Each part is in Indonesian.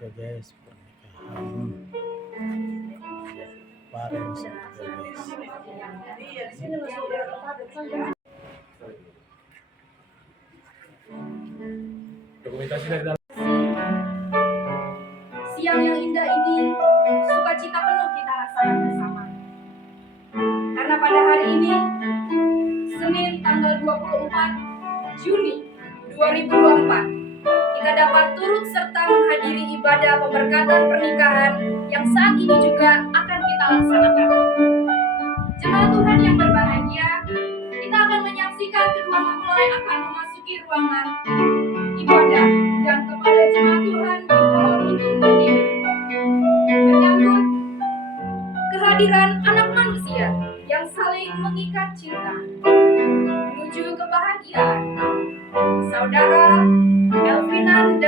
Oke guys, pernikahan parents juga guys. Dokumentasi dari dalam. Siang yang indah ini, sukacita penuh kita rasakan bersama. Karena pada hari ini, Senin tanggal 24 Juni 2024, kita dapat turut serta menghadiri ibadah pemberkatan pernikahan yang saat ini juga akan kita laksanakan. Jemaat Tuhan yang berbahagia, kita akan menyaksikan kedua mempelai akan memasuki ruangan ibadah dan kepada jemaat Tuhan dimohon untuk berdiri menyambut kehadiran anak manusia yang saling mengikat cinta menuju kebahagiaan. Saudara Elvinan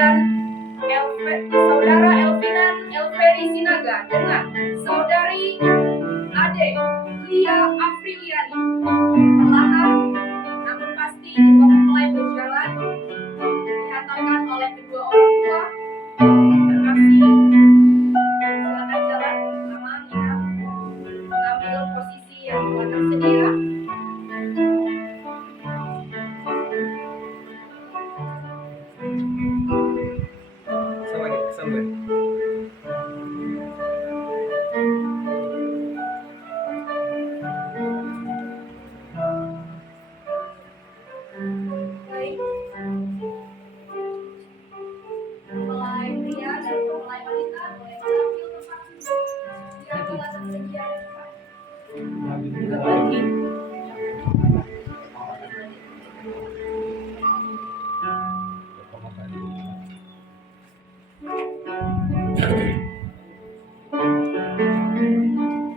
Elveri Sinaga dengan saudari Ade Lia Afriliani. Perlahan namun pasti kedua mempelai berjalan dihantarkan oleh kedua orang tua terkasih. Silakan jalan bersama kita mengambil posisi yang telah tersedia.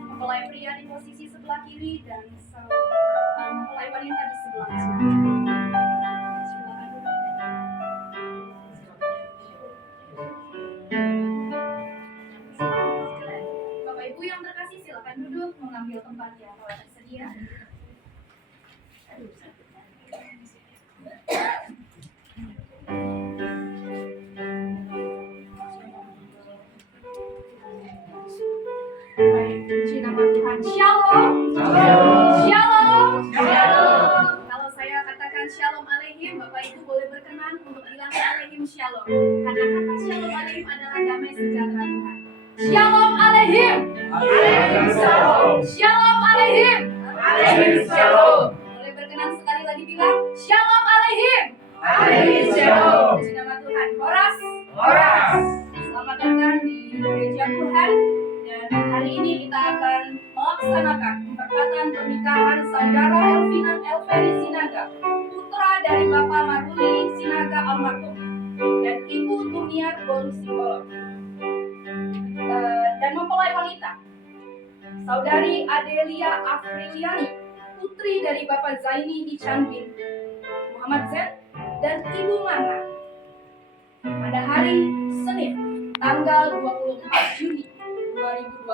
Mempelai pria di posisi sebelah kiri dan mempelai wanita di sebelah kanan. Silakan duduk. Bapak Ibu yang terkasih, silakan duduk mengambil tempat yang telah tersedia. Baik, puji nama Tuhan. Shalom. Shalom. Kalau saya katakan shalom aleihim, Bapak Ibu boleh berkenan untuk bilang aleihim shalom. Karena kata shalom aleihim adalah damai sejahtera Tuhan. Shalom aleihim. Shalom aleihim. Boleh berkenan sekali lagi bilang shalom aleihim. Puji nama Tuhan. Horas. Selamat datang di gereja Tuhan. Dan hari ini kita akan melaksanakan pemberkatan pernikahan saudara Elvinan Elveri Sinaga, putra dari Bapak Maruli Sinaga almarhum dan Ibu Tuniar Bolu Simbolon. Dan mempelai wanita, saudari Adelia Afriliani, putri dari Bapak Zaini Icanbin Muhammad Zen dan Ibu Mana, pada hari Senin tanggal 24 Juni 2024.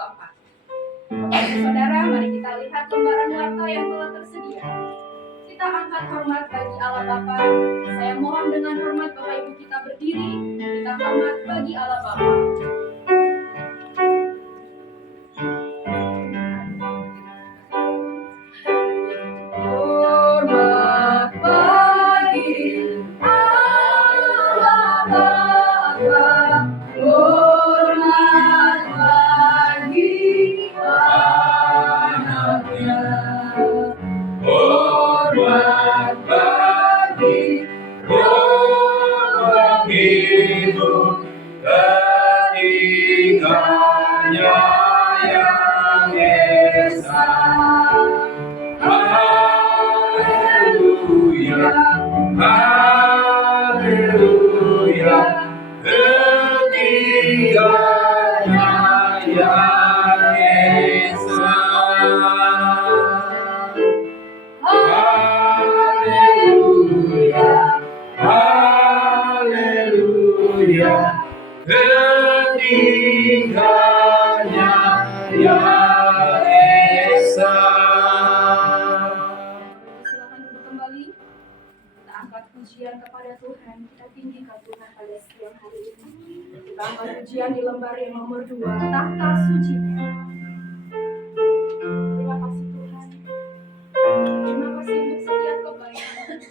Bapak dan Saudara, mari kita lihat lembaran warta yang telah tersedia. Kita angkat hormat bagi Allah Bapa. Saya mohon dengan hormat Bapak Ibu kita berdiri. Kita hormat bagi Allah Bapa. Hormat bagi Allah Bapa. Hormat bagi anaknya. Hormat bagi Roh hidup ketiganya yang esa. Haleluya, haleluya, ketiganya yang esa. Haleluya, haleluya, ketiganya yang esa. Silakan duduk kembali. Kita angkat pujian kepada Tuhan. Kita tinggikan Tuhan pada siang hari ini. Kita Selamat ujian di lembar yang nomor 2, tahta suci. Terima kasih Tuhan. Terima kasih untuk setiap kebaikan.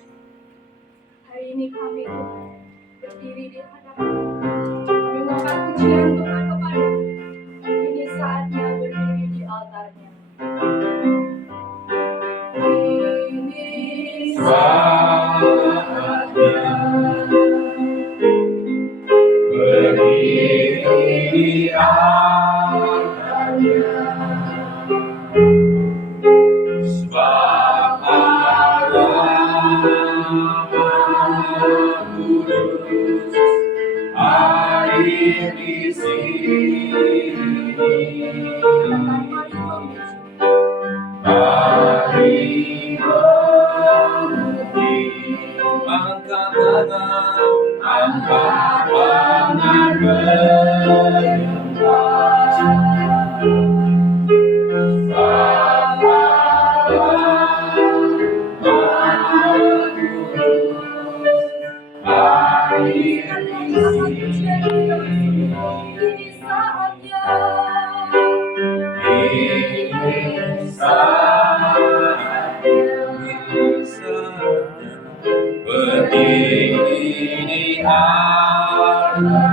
Hari ini kami Tuhan berdiri di hadapan. Kami mohon pujian Tuhan kepada-Mu. Ini saatnya berdiri di altarnya. Ini saatnya berdiri di altarnya. Sebab Allah Maha Kudus hadir di sini. Mari memuji, angkat tangan menyembah. Berdiri di altarnya,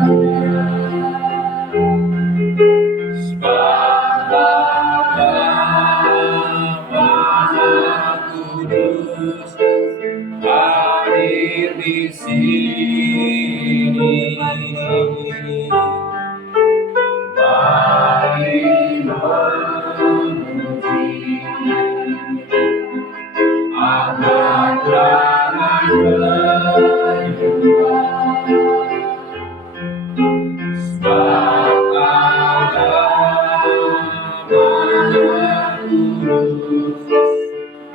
sebab Allah Maha Kudus hadir di sini. Mari memuji, angkat tangan menyembah. Sebab Allah Maha Kudus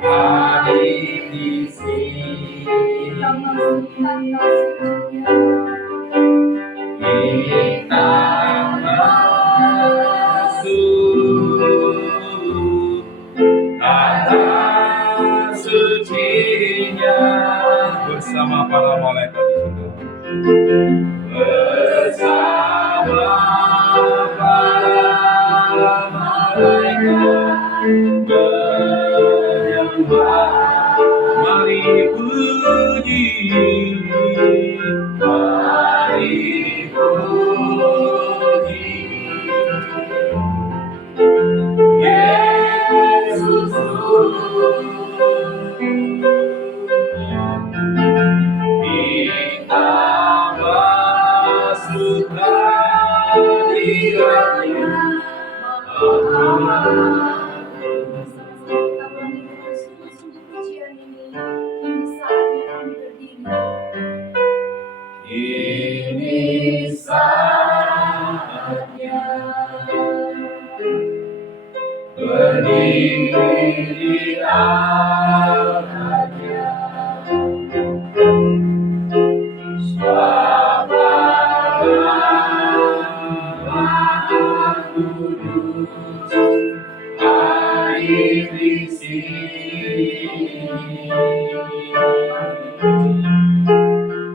hadir di sini. Kita masuk kata sucinya bersama para malaikat di situ. Bersama para malaikat menyembah, mari puji, mari puji Yesus Tuhan. Kita masuk hadiratnya. Ini saatnya berdiri di altarnya. Sebab Allah Maha Kudus hadir di sini.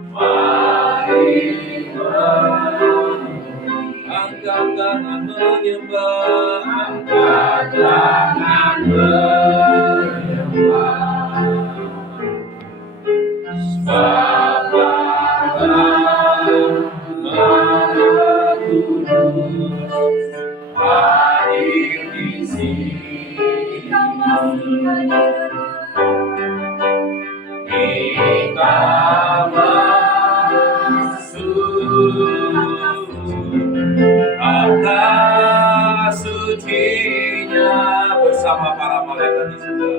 Mari memuji, angkat tangan menyembah, angkat tangan menyembah. Sebab Allah Maha Kudus hadir di sini. Kita masuk kata sucinya bersama para malaikat di surga.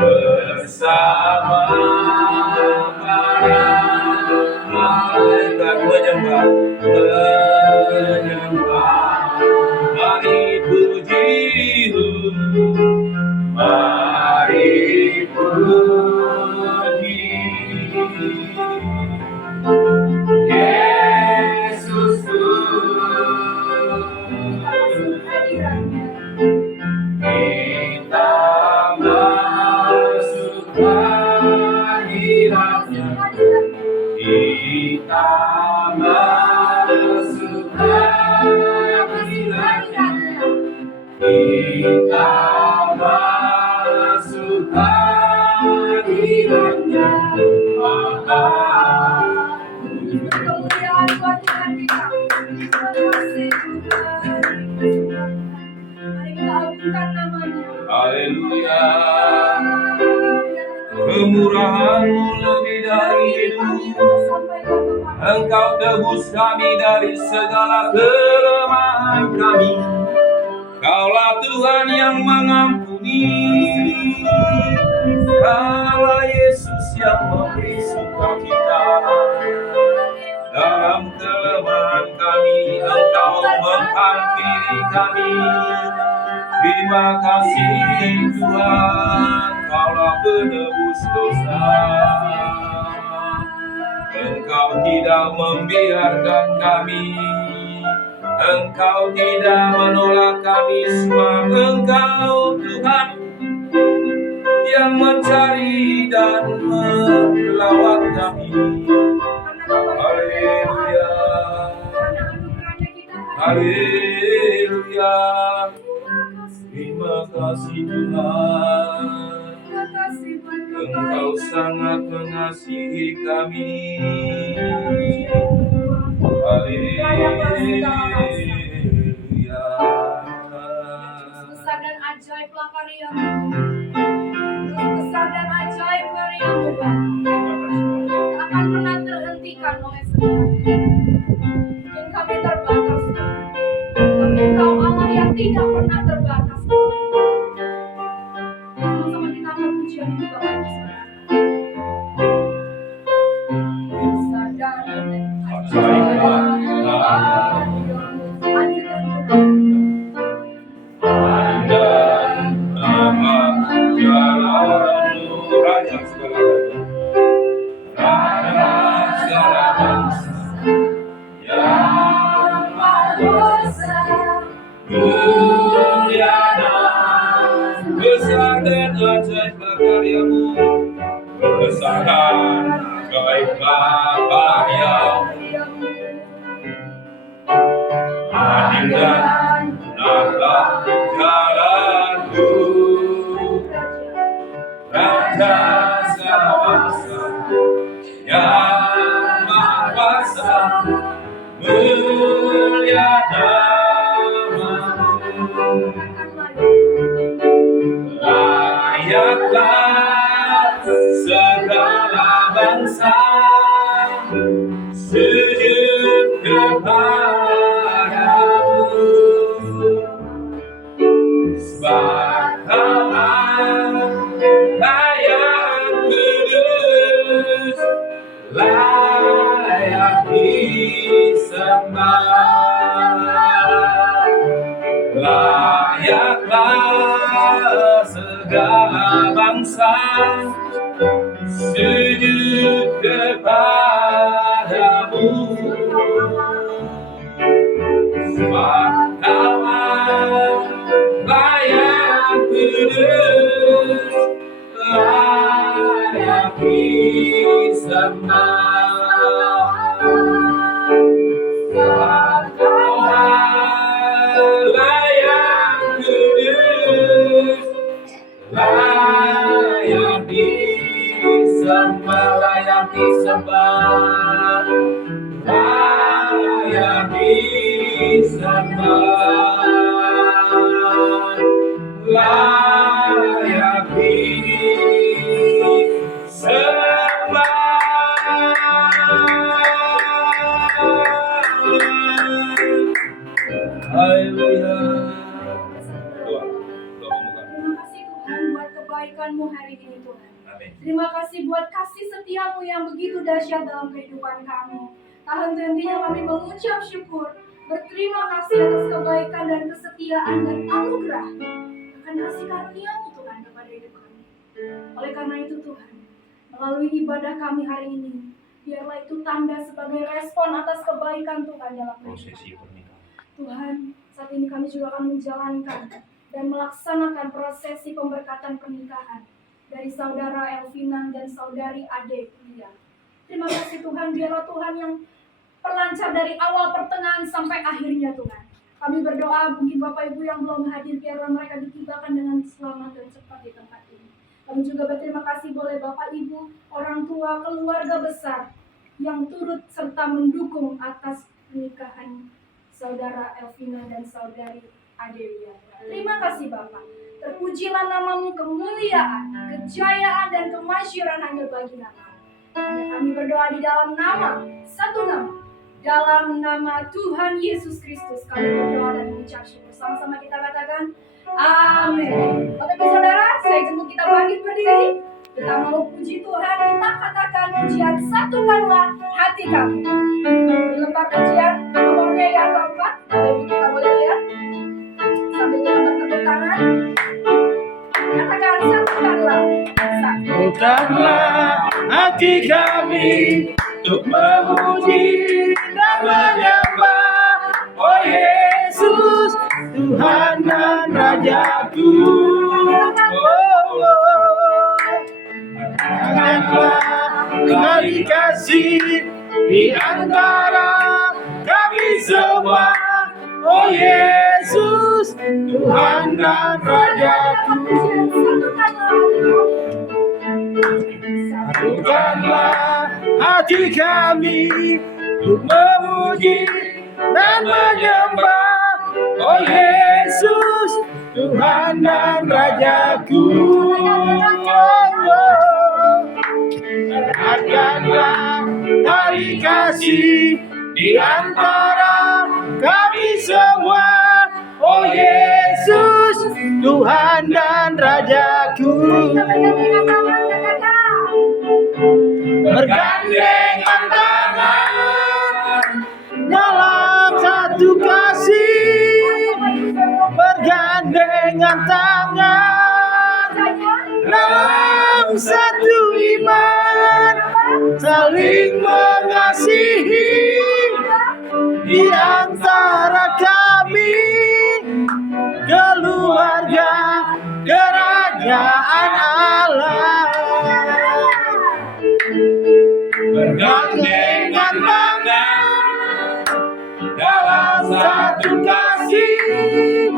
Bersama para malaikat menyembah, mari puji, mari puji Yesus Tuhan. Kita masuk hadiratnya. Kita masuk hadiratnya, kita masuk hadiratnya. Kemuliaan buat Tuhan kita. Terima kasih Tuhan. Mari kita agungkan namanya. Haleluya. Kemurahan-Mu lebih dari hidup. Engkau tebus kami dari segala kelemahan kami. Kaulah Tuhan yang mengampuni. Kaulah Yesus yang memberi sukacita. Dalam kelemahan kami, Engkau menghampiri kami. Terima kasih Tuhan, Kaulah penebus dosa. Engkau tidak membiarkan kami, Engkau tidak menolak kami, sebab Engkau Tuhan yang mencari dan melawat kami. Haleluya, haleluya. Terima kasih Tuhan, Engkau sangat mengasihi kami. Haleluya. Besar dan ajaiblah karya-Mu. Besar dan ajaib karya-Mu, tak akan pernah terhentikan oleh setiap. Mungkin kami terbatas, tapi Engkau Allah yang tidak pernah terbatas. Sama-sama kita akan pujian ini Bapak Ibu Saudara. Besar dan ajaiblah karya-Mu. Adil dan benar. Dan nama jalan-Mu, Raja segala raja, Raja segala bangsa yang maha kuasa, mulia dan besar dan ajaiblah karya-Mu, besar dan ajaiblah karya-Mu. Adil dan benarlah jalan-Mu, Raja segala bangsa yang maha kuasa, mulia nama-Mu. Layaklah segala bangsa sujud kepada-Mu, sebab Kaulah yang kudus, layak disembah. Layaklah segala bangsa sujud kepada-Mu, sebab Kaulah yang kudus, layak disembah. Sebab Kaulah yang kudus, layak disembah, layak disembah, layak disembah, layak disembah. Haleluya. Doa pembuka. Terima kasih Tuhan buat kebaikan-Mu hari ini Tuhan. Amin. Terima kasih buat kasih setia-Mu yang begitu dahsyat dalam kehidupan kami. Tak henti-hentinya kami mengucap syukur, berterima kasih atas kebaikan dan kesetiaan dan anugerah akan kasih karunia-Mu Tuhan kepada hidup kami. Oleh karena itu Tuhan, melalui ibadah kami hari ini, biarlah itu tanda sebagai respon atas kebaikan Tuhan dalam kehidupan Prosesi kami. pernikahan. Tuhan, saat ini kami juga akan menjalankan dan melaksanakan prosesi pemberkatan pernikahan dari saudara Elvina dan saudari Ade Lia. Terima kasih Tuhan, biarlah Tuhan yang perlancar dari awal pertengahan sampai akhirnya Tuhan. Kami berdoa mungkin Bapak Ibu yang belum hadir biarlah mereka ditibakan dengan selamat dan cepat di tempat ini. Kami juga berterima kasih boleh Bapak Ibu, orang tua, keluarga besar yang turut serta mendukung atas pernikahan Saudara Elvina dan Saudari Adewia. Terima kasih Bapak. Terpujilah namamu, kemuliaan, kejayaan, dan kemasyuran hanya bagi nama. Kami berdoa di dalam nama, satu nama. Dalam nama Tuhan Yesus Kristus kami berdoa dan mengucap syukur. Sama-sama kita katakan amin. Bapak Ibu Saudara, saya jemput kita bangkit berdiri. Kita mau puji Tuhan, kita katakan pujian satukanlah hati kami. Di lembar pujian nomornya yang keempat, Bapak Ibu kita boleh lihat. Sambil kita bertepuk tangan, katakan satukanlah. Satukanlah hati kami untuk memuji dan menyembah, oh Yesus, Tuhan dan Rajaku. Angkatlah kali kasih di antara kami semua, oh Yesus, Tuhan dan Rajaku. Satukanlah hati kami untuk memuji dan menyembah, oh Yesus, Tuhan dan Rajaku. Eratkanlah tali kasih di antara kami semua, oh Yesus, Tuhan dan Rajaku. Bergandengan tangan dalam satu kasih, bergandengan tangan dalam satu iman, saling mengasihi di antara kami, keluarga kerajaan Allah. Bergandengan tangan dalam satu kasih,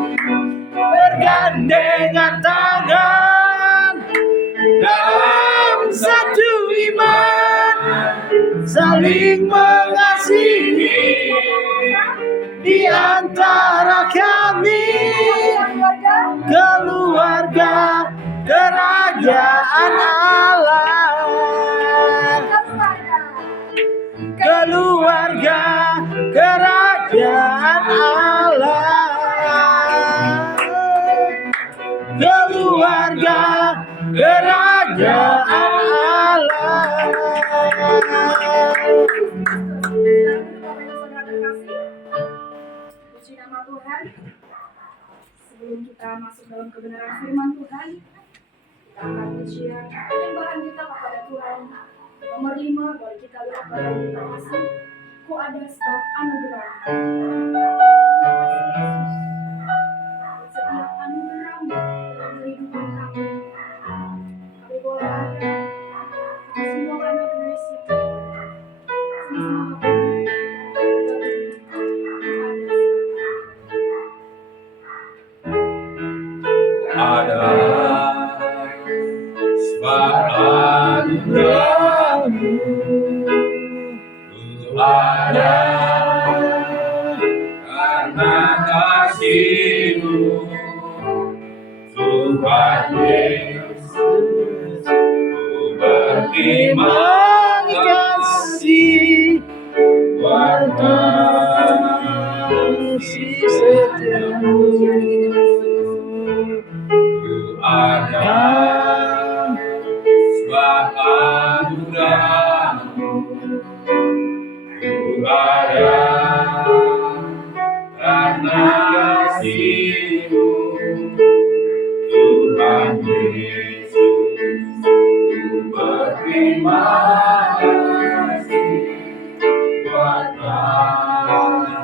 bergandengan tangan dalam satu iman, saling mengasihi di antara kami, keluarga kerajaan Allah. Keluarga kerajaan Allah, keluarga kerajaan Allah. Puji nama Tuhan. Sebelum kita masuk dalam kebenaran firman Tuhan, kita akan pujian penyembahan kita kepada Tuhan. Nomor 5, boleh kita lihat pada kita masuk. Ku ada sebab anugerah. Setiap anugerah-Mu dalam kehidupan kami. Kami boleh ada semua anak Indonesia. Sama-sama Ada sebab anugerah-Mu, Ku ada karena kasih-Mu, Tuhan Yesus. Ku berterima kasih buat kasih setiamu. Ada sebab anugerah-Mu, Ku ada karena kasih-Mu, Tuhan Yesus. Ku berterima kasih buat kasih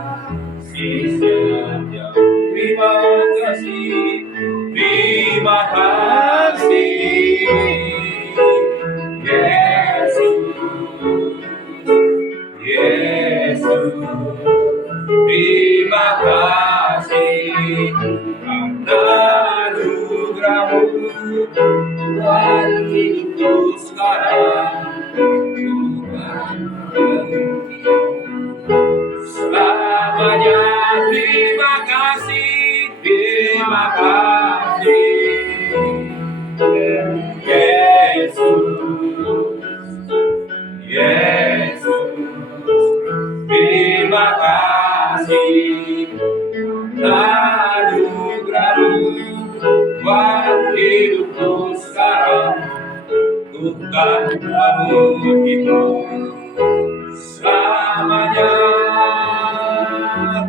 setiamu. Terima kasih. Terima kasih, Yesus, Yesus. kasih, karena anugerah-Mu buat hidupku sekarang. Tuhan selamanya terima kasih, terima kasih, Yesus, Yesus, terima kasih, anugerah-Mu buat hidupku sekarang. Tuhan memuji-Mu selamanya,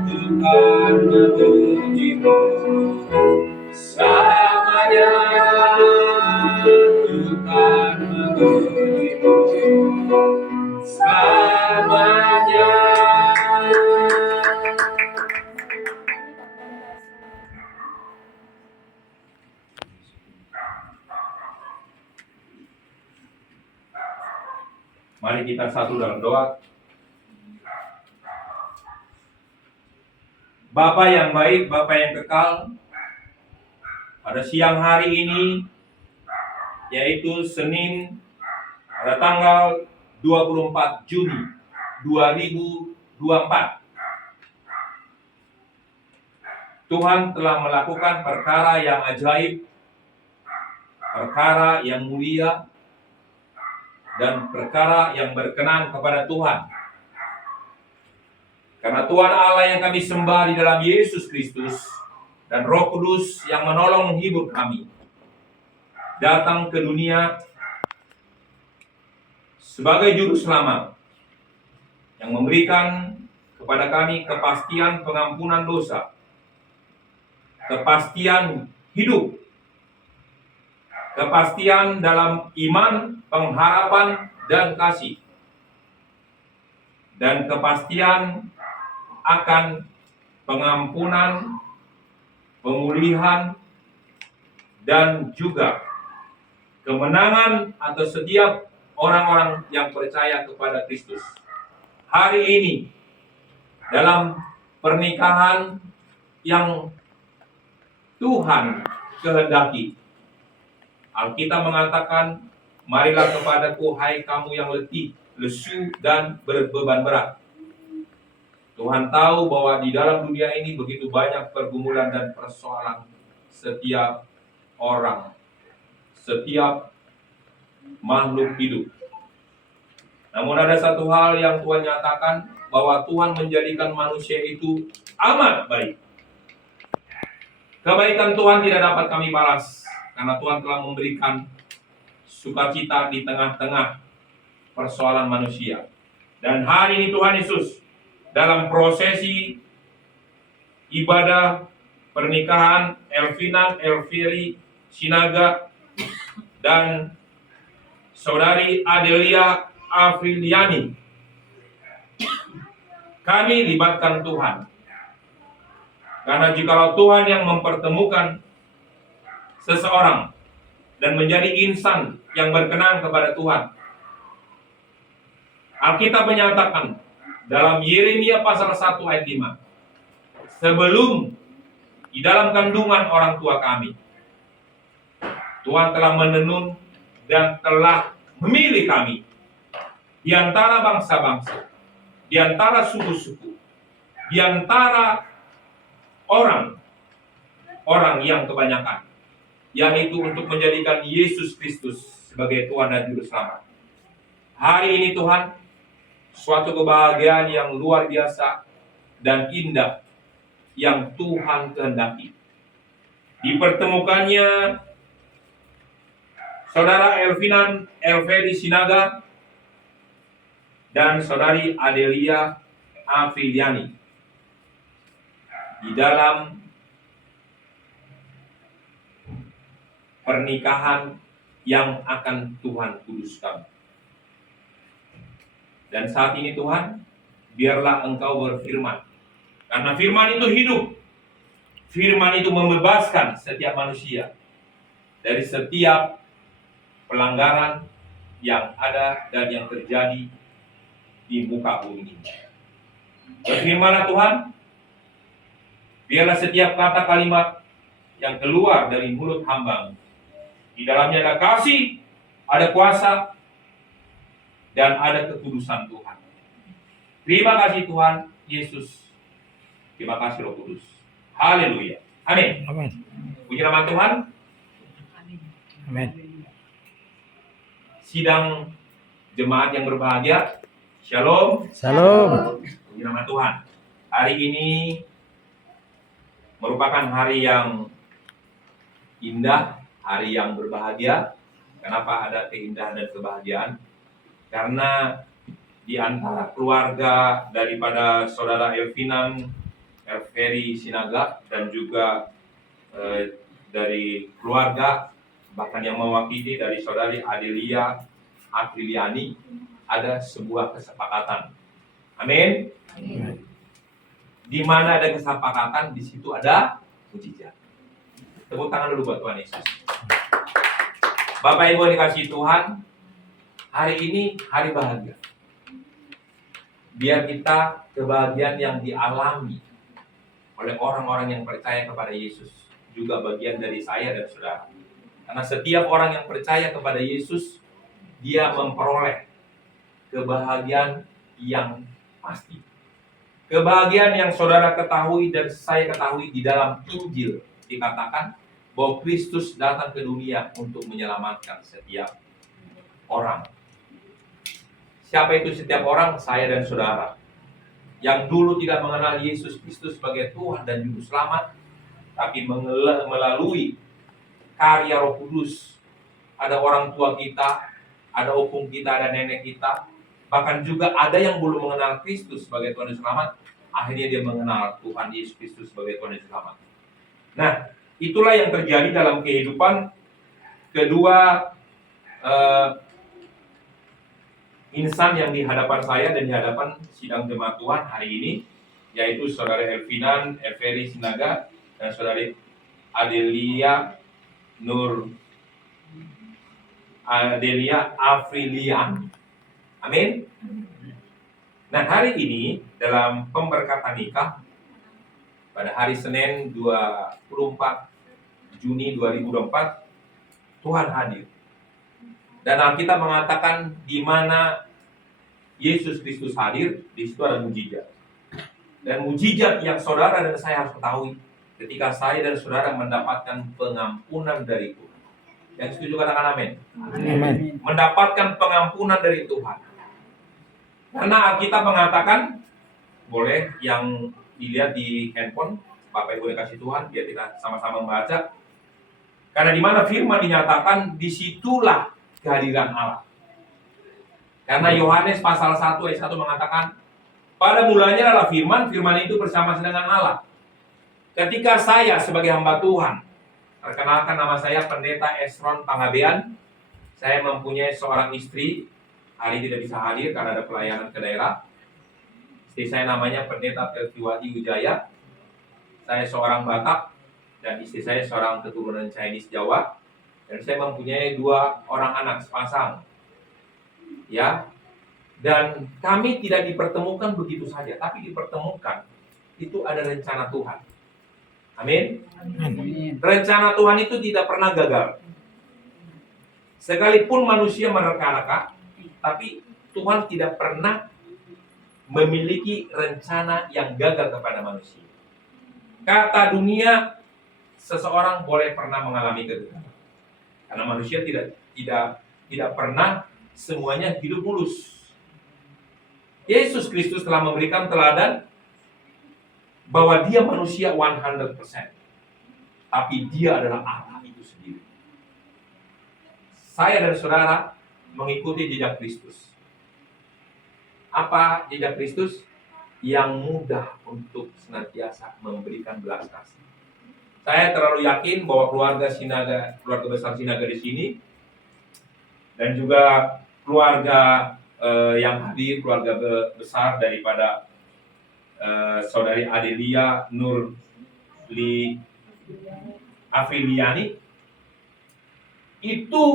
Tuhan memuji-Mu selamanya, Tuhan memuji-Mu selamanya. Mari kita satu dalam doa. Bapa yang baik, Bapa yang kekal, pada siang hari ini, yaitu Senin, pada tanggal 24 Juni 2024, Tuhan telah melakukan perkara yang ajaib, perkara yang mulia, dan perkara yang berkenan kepada Tuhan. Karena Tuhan Allah yang kami sembah di dalam Yesus Kristus dan Roh Kudus yang menolong menghibur kami, datang ke dunia sebagai juru selamat yang memberikan kepada kami kepastian pengampunan dosa, kepastian hidup, kepastian dalam iman, pengharapan, dan kasih, dan kepastian akan pengampunan, pemulihan, dan juga kemenangan atas setiap orang-orang yang percaya kepada Kristus. Hari ini, dalam pernikahan yang Tuhan kehendaki, Alkitab mengatakan, marilah kepadaku hai kamu yang letih, lesu, dan berbeban berat. Tuhan tahu bahwa di dalam dunia ini begitu banyak pergumulan dan persoalan setiap orang, setiap makhluk hidup. Namun ada satu hal yang Tuhan nyatakan, bahwa Tuhan menjadikan manusia itu amat baik. Kebaikan Tuhan tidak dapat kami balas, karena Tuhan telah memberikan sukacita di tengah-tengah persoalan manusia. Dan hari ini Tuhan Yesus dalam prosesi ibadah pernikahan Elvinan, Elviri, Sinaga, dan saudari Adelia Afriliani, kami libatkan Tuhan. Karena jikalau Tuhan yang mempertemukan seseorang dan menjadi insan yang berkenan kepada Tuhan, Alkitab menyatakan dalam Yeremia pasal 1 ayat 5, sebelum di dalam kandungan orang tua kami, Tuhan telah menenun dan telah memilih kami di antara bangsa-bangsa, di antara suku-suku, di antara orang yang kebanyakan, yaitu untuk menjadikan Yesus Kristus sebagai Tuhan dan Juru Selamat. Hari ini Tuhan, suatu kebahagiaan yang luar biasa dan indah yang Tuhan kehendaki. Dipertemukannya saudara Elvinan Elveri Sinaga dan saudari Adelia Afriliani di dalam pernikahan yang akan Tuhan kuduskan. Dan saat ini Tuhan, biarlah Engkau berfirman. Karena firman itu hidup. Firman itu membebaskan setiap manusia dari setiap pelanggaran yang ada dan yang terjadi di muka bumi ini. Berfirmanlah Tuhan, Biarlah setiap kata kalimat yang keluar dari mulut hamba, di dalamnya ada kasih, ada kuasa, dan ada kekudusan Tuhan. Terima kasih Tuhan Yesus. Terima kasih Roh Kudus. Haleluya. Amin. Amin. Puji nama Tuhan. Amin. Sidang jemaat yang berbahagia. Shalom. Salam. Puji nama Tuhan. Hari ini merupakan hari yang indah, hari yang berbahagia. Kenapa ada keindahan dan kebahagiaan? Karena di antara keluarga daripada saudara Elvinan Elferi Sinaga dan juga dari keluarga bahkan yang mewakili dari saudari Adelia Apriliani ada sebuah kesepakatan. Amin. Di mana ada kesepakatan, di situ ada mujizat. Tepuk tangan dulu buat Tuhan Yesus. Bapak Ibu yang dikasihi Tuhan, hari ini hari bahagia. Biar kita kebahagiaan yang dialami oleh orang-orang yang percaya kepada Yesus juga bagian dari saya dan saudara. Karena setiap orang yang percaya kepada Yesus, dia memperoleh kebahagiaan yang pasti. Kebahagiaan yang saudara ketahui dan saya ketahui di dalam Injil dikatakan bahwa Kristus datang ke dunia untuk menyelamatkan setiap orang. Siapa itu setiap orang? Saya dan saudara. Yang dulu tidak mengenal Yesus Kristus sebagai Tuhan dan Juru Selamat, tapi melalui karya Roh Kudus, ada orang tua kita, ada opung kita, ada nenek kita, bahkan juga ada yang belum mengenal Kristus sebagai Tuhan dan Selamat, akhirnya dia mengenal Tuhan Yesus Kristus sebagai Tuhan dan Selamat. Nah, itulah yang terjadi dalam kehidupan kedua insan yang di hadapan saya dan di hadapan sidang jemaat Tuhan hari ini, yaitu saudara Elvinan Elferi Sinaga dan saudari Adelia Afrilian. Amin. Nah, hari ini dalam pemberkatan nikah pada hari Senin 24 Juni 2024 Tuhan hadir. Dan Alkitab mengatakan di mana Yesus Kristus hadir, di situ ada mujizat. Dan mujizat yang saudara dan saya harus ketahui ketika saya dan saudara mendapatkan pengampunan dari Tuhan. Yang setuju katakan amin. Amin. Mendapatkan pengampunan dari Tuhan. Karena Alkitab mengatakan, boleh yang dilihat di handphone, Bapak Ibu yang kasih Tuhan, biar kita sama-sama membaca. Karena di mana firman dinyatakan, disitulah kehadiran Allah. Karena Yohanes pasal 1 ayat 1 mengatakan, pada mulanya adalah firman, firman itu bersama dengan Allah. Ketika saya sebagai hamba Tuhan, perkenalkan nama saya Pendeta Esron Pangabean, saya mempunyai seorang istri, hari ini tidak bisa hadir karena ada pelayanan ke daerah. Istri saya namanya Pendeta Pertiwati Wijaya, saya seorang Batak, dan istri saya seorang keturunan Chinese Jawa, dan saya mempunyai 2 orang anak sepasang. Ya, dan kami tidak dipertemukan begitu saja, tapi dipertemukan itu ada rencana Tuhan. Amin. Rencana Tuhan itu tidak pernah gagal. Sekalipun manusia menerka-nerka, tapi Tuhan tidak pernah memiliki rencana yang gagal kepada manusia. Kata dunia, seseorang boleh pernah mengalami kegagalan. Karena manusia tidak pernah semuanya hidup mulus. Yesus Kristus telah memberikan teladan bahwa dia manusia 100%. Tapi dia adalah Allah itu sendiri. Saya dan saudara mengikuti jejak Kristus. Apa jejak Kristus? Yang mudah untuk senantiasa memberikan belas kasih. Saya terlalu yakin bahwa keluarga besar Sinaga di sini, dan juga keluarga yang hadir, keluarga besar daripada saudari Adelia Afriliani, itu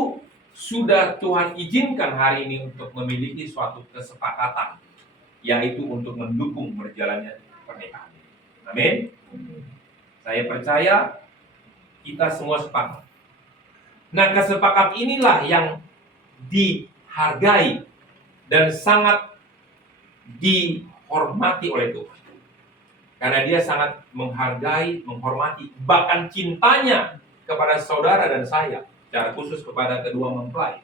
sudah Tuhan izinkan hari ini untuk memiliki suatu kesepakatan, yaitu untuk mendukung berjalannya pernikahan. Amin. Saya percaya kita semua sepakat. Nah, kesepakat inilah yang dihargai dan sangat dihormati oleh Tuhan. Karena dia sangat menghargai, menghormati, bahkan cintanya kepada saudara dan saya, secara khusus kepada kedua mempelai.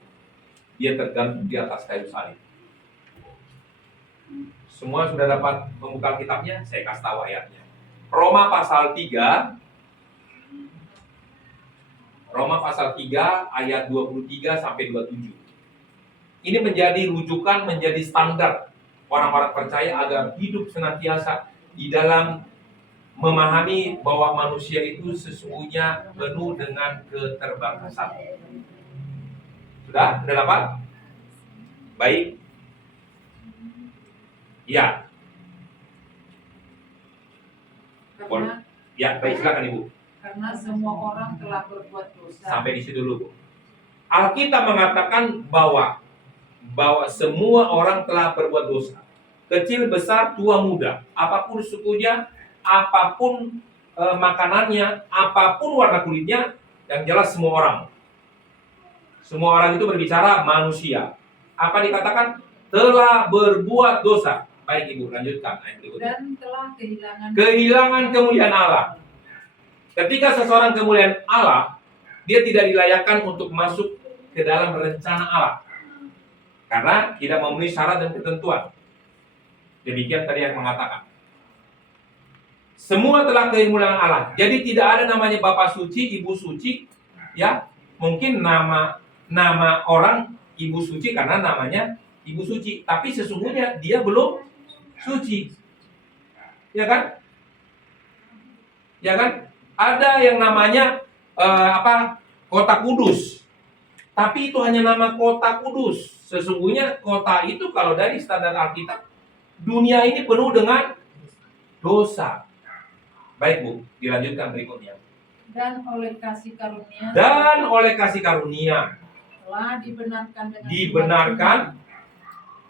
Dia tergantung di atas kayu salib. Semua sudah dapat membuka kitabnya? Saya kasih tahu ayatnya. Roma pasal 3 ayat 23 sampai 27. Ini menjadi rujukan, menjadi standar orang-orang percaya agar hidup senantiasa di dalam memahami bahwa manusia itu sesungguhnya penuh dengan keterbatasan. Sudah dapat? Baik. Ya. Karena, Ya, baik, silakan Ibu. karena semua orang telah berbuat dosa. Sampai di situ dulu, Bu. Alkitab mengatakan bahwa semua orang telah berbuat dosa. Kecil, besar, tua, muda, apapun sukunya, apapun makanannya, apapun warna kulitnya, yang jelas semua orang. Semua orang itu berbicara manusia. Apa dikatakan? Telah berbuat dosa. Baik Ibu, lanjutkan ayat berikutnya. Dan telah Kehilangan kemuliaan Allah. Ketika seseorang kemuliaan Allah, dia tidak dilayakkan untuk masuk ke dalam rencana Allah. Karena tidak memenuhi syarat dan ketentuan. Demikian tadi yang mengatakan. Semua telah kemuliaan Allah. Jadi tidak ada namanya Bapak suci, Ibu suci. Ya, mungkin nama orang Ibu suci karena namanya Ibu suci. Tapi sesungguhnya dia belum suci. Ya kan? Ya kan? Ada yang namanya kota kudus. Tapi itu hanya nama kota kudus. Sesungguhnya kota itu kalau dari standar Alkitab, dunia ini penuh dengan dosa. Baik Bu, dilanjutkan berikutnya. Dan oleh kasih karunia telah dibenarkan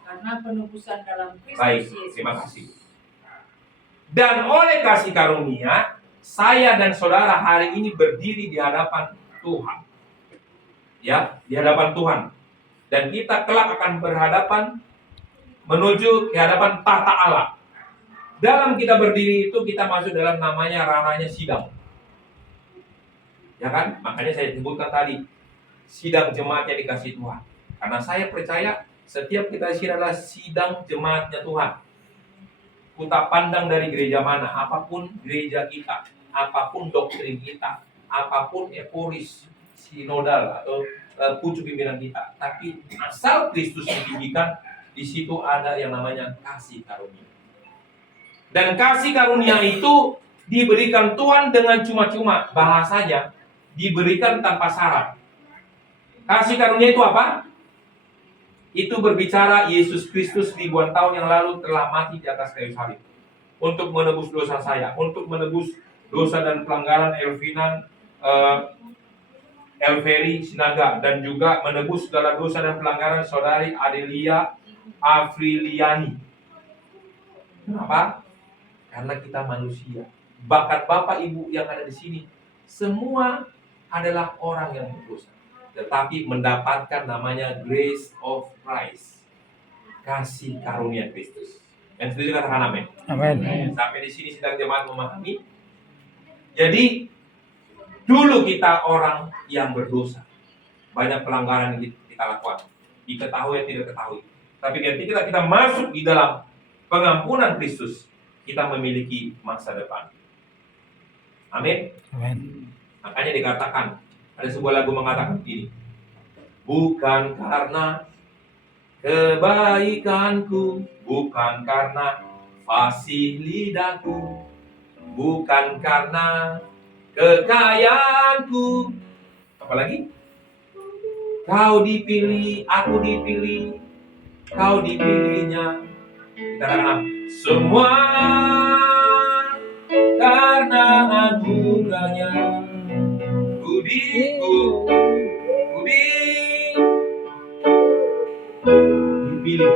karena penebusan dalam Kristus Baik, Yesus. terima kasih. Dan oleh kasih karunia, saya dan saudara hari ini berdiri di hadapan Tuhan. Ya, di hadapan Tuhan. Dan kita kelak akan berhadapan menuju ke hadapan tahta Allah. Dalam kita berdiri itu kita masuk dalam ranahnya sidang. Ya kan? Makanya saya sebutkan tadi sidang jemaat yang dikasih Tuhan. Karena saya percaya setiap kita di sini adalah sidang jemaatnya Tuhan. Kita pandang dari gereja mana, apapun gereja kita, apapun doktrin kita, apapun eporis sinodal atau pucuk pimpinan kita, tapi asal Kristus ditinggikan, di situ ada yang namanya kasih karunia. Dan kasih karunia itu diberikan Tuhan dengan cuma-cuma, bahasanya diberikan tanpa syarat. Kasih karunia itu apa? Itu berbicara Yesus Kristus ribuan tahun yang lalu telah mati di atas kayu salib untuk menebus dosa saya, untuk menebus dosa dan pelanggaran Elvinan, Elveri Sinaga, dan juga menebus segala dosa dan pelanggaran saudari Adelia Afriliani. Kenapa? Karena kita manusia. Bahkan Bapak Ibu yang ada di sini semua adalah orang yang berdosa, tetapi mendapatkan namanya grace of Christ, kasih karunia Kristus. Yang setuju katakan amin. Amin. Sampai di sini sidang jemaat memahami. Jadi dulu kita orang yang berdosa, banyak pelanggaran yang kita lakukan, diketahui atau tidak ketahui. Tapi ketika kita masuk di dalam pengampunan Kristus, kita memiliki masa depan. Amin. Amin. Makanya dikatakan, ada sebuah lagu mengatakan begini, bukan karena kebaikanku, bukan karena fasih lidahku, bukan karena kekayaanku, apalagi kau dipilih, aku dipilih, kau dipilihnya. Kita katakan semua karena anugerahnya, dipilih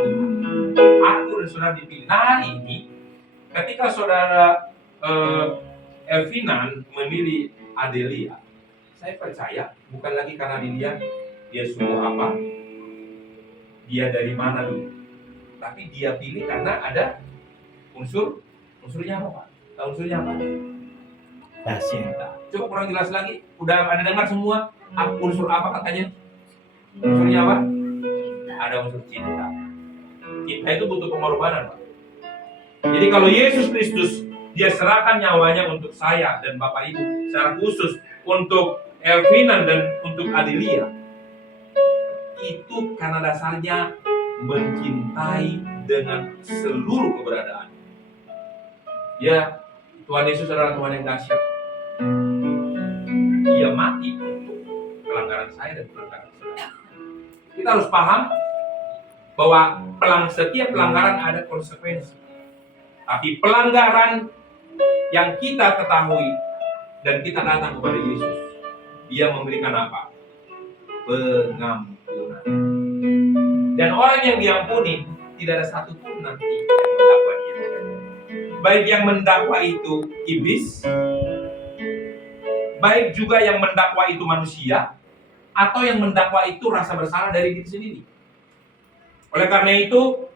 Tuhan. Aku dan saudara dipilih. Nah hari ini ketika saudara Elvinan memilih Adelia, saya percaya bukan lagi karena dilihat dia suku apa, dia dari mana dulu, tapi dia pilih karena ada unsurnya apa Pak? Unsurnya apa? Rahasia. Coba kurang jelas lagi. Udah ada dengar semua? Unsur apa katanya? Unsurnya apa? Ada unsur cinta. Cinta itu butuh pengorbanan, Pak. Jadi kalau Yesus Kristus dia serahkan nyawanya untuk saya dan Bapak Ibu, secara khusus untuk Elvinan dan untuk Adelia, itu karena dasarnya mencintai dengan seluruh keberadaan. Ya, Tuhan Yesus adalah Tuhan yang dahsyat. Dia mati untuk pelanggaran saya dan pelanggaran saudara. Kita harus paham bahwa setiap pelanggaran ada konsekuensi. Tapi pelanggaran yang kita ketahui dan kita datang kepada Yesus, dia memberikan apa? Pengampunan. Dan orang yang diampuni tidak ada satupun nanti yang mendakwa dia. Baik yang mendakwa itu iblis, baik juga yang mendakwa itu manusia, atau yang mendakwa itu rasa bersalah dari diri sendiri. Oleh karena itu,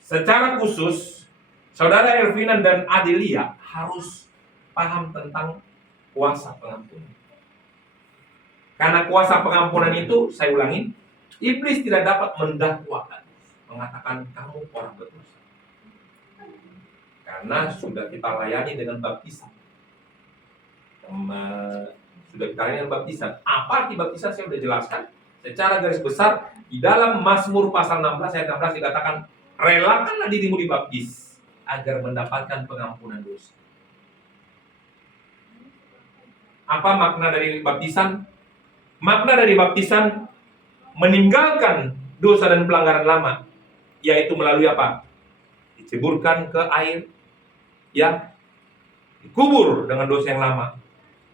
secara khusus, saudara Elvinan dan Adelia harus paham tentang kuasa pengampunan. Karena kuasa pengampunan itu, saya ulangi, iblis tidak dapat mendakwakan, mengatakan kamu orang berdosa. Karena sudah kita layani dengan baptisan. Sudah kita layani dengan baptisan. Apa arti baptisan? Saya sudah jelaskan. Secara garis besar, di dalam Mazmur pasal 16 ayat 16 dikatakan, relakanlah dirimu dibaptis agar mendapatkan pengampunan dosa. Apa makna dari baptisan? Makna dari baptisan meninggalkan dosa dan pelanggaran lama, yaitu melalui apa? Diceburkan ke air, ya, dikubur dengan dosa yang lama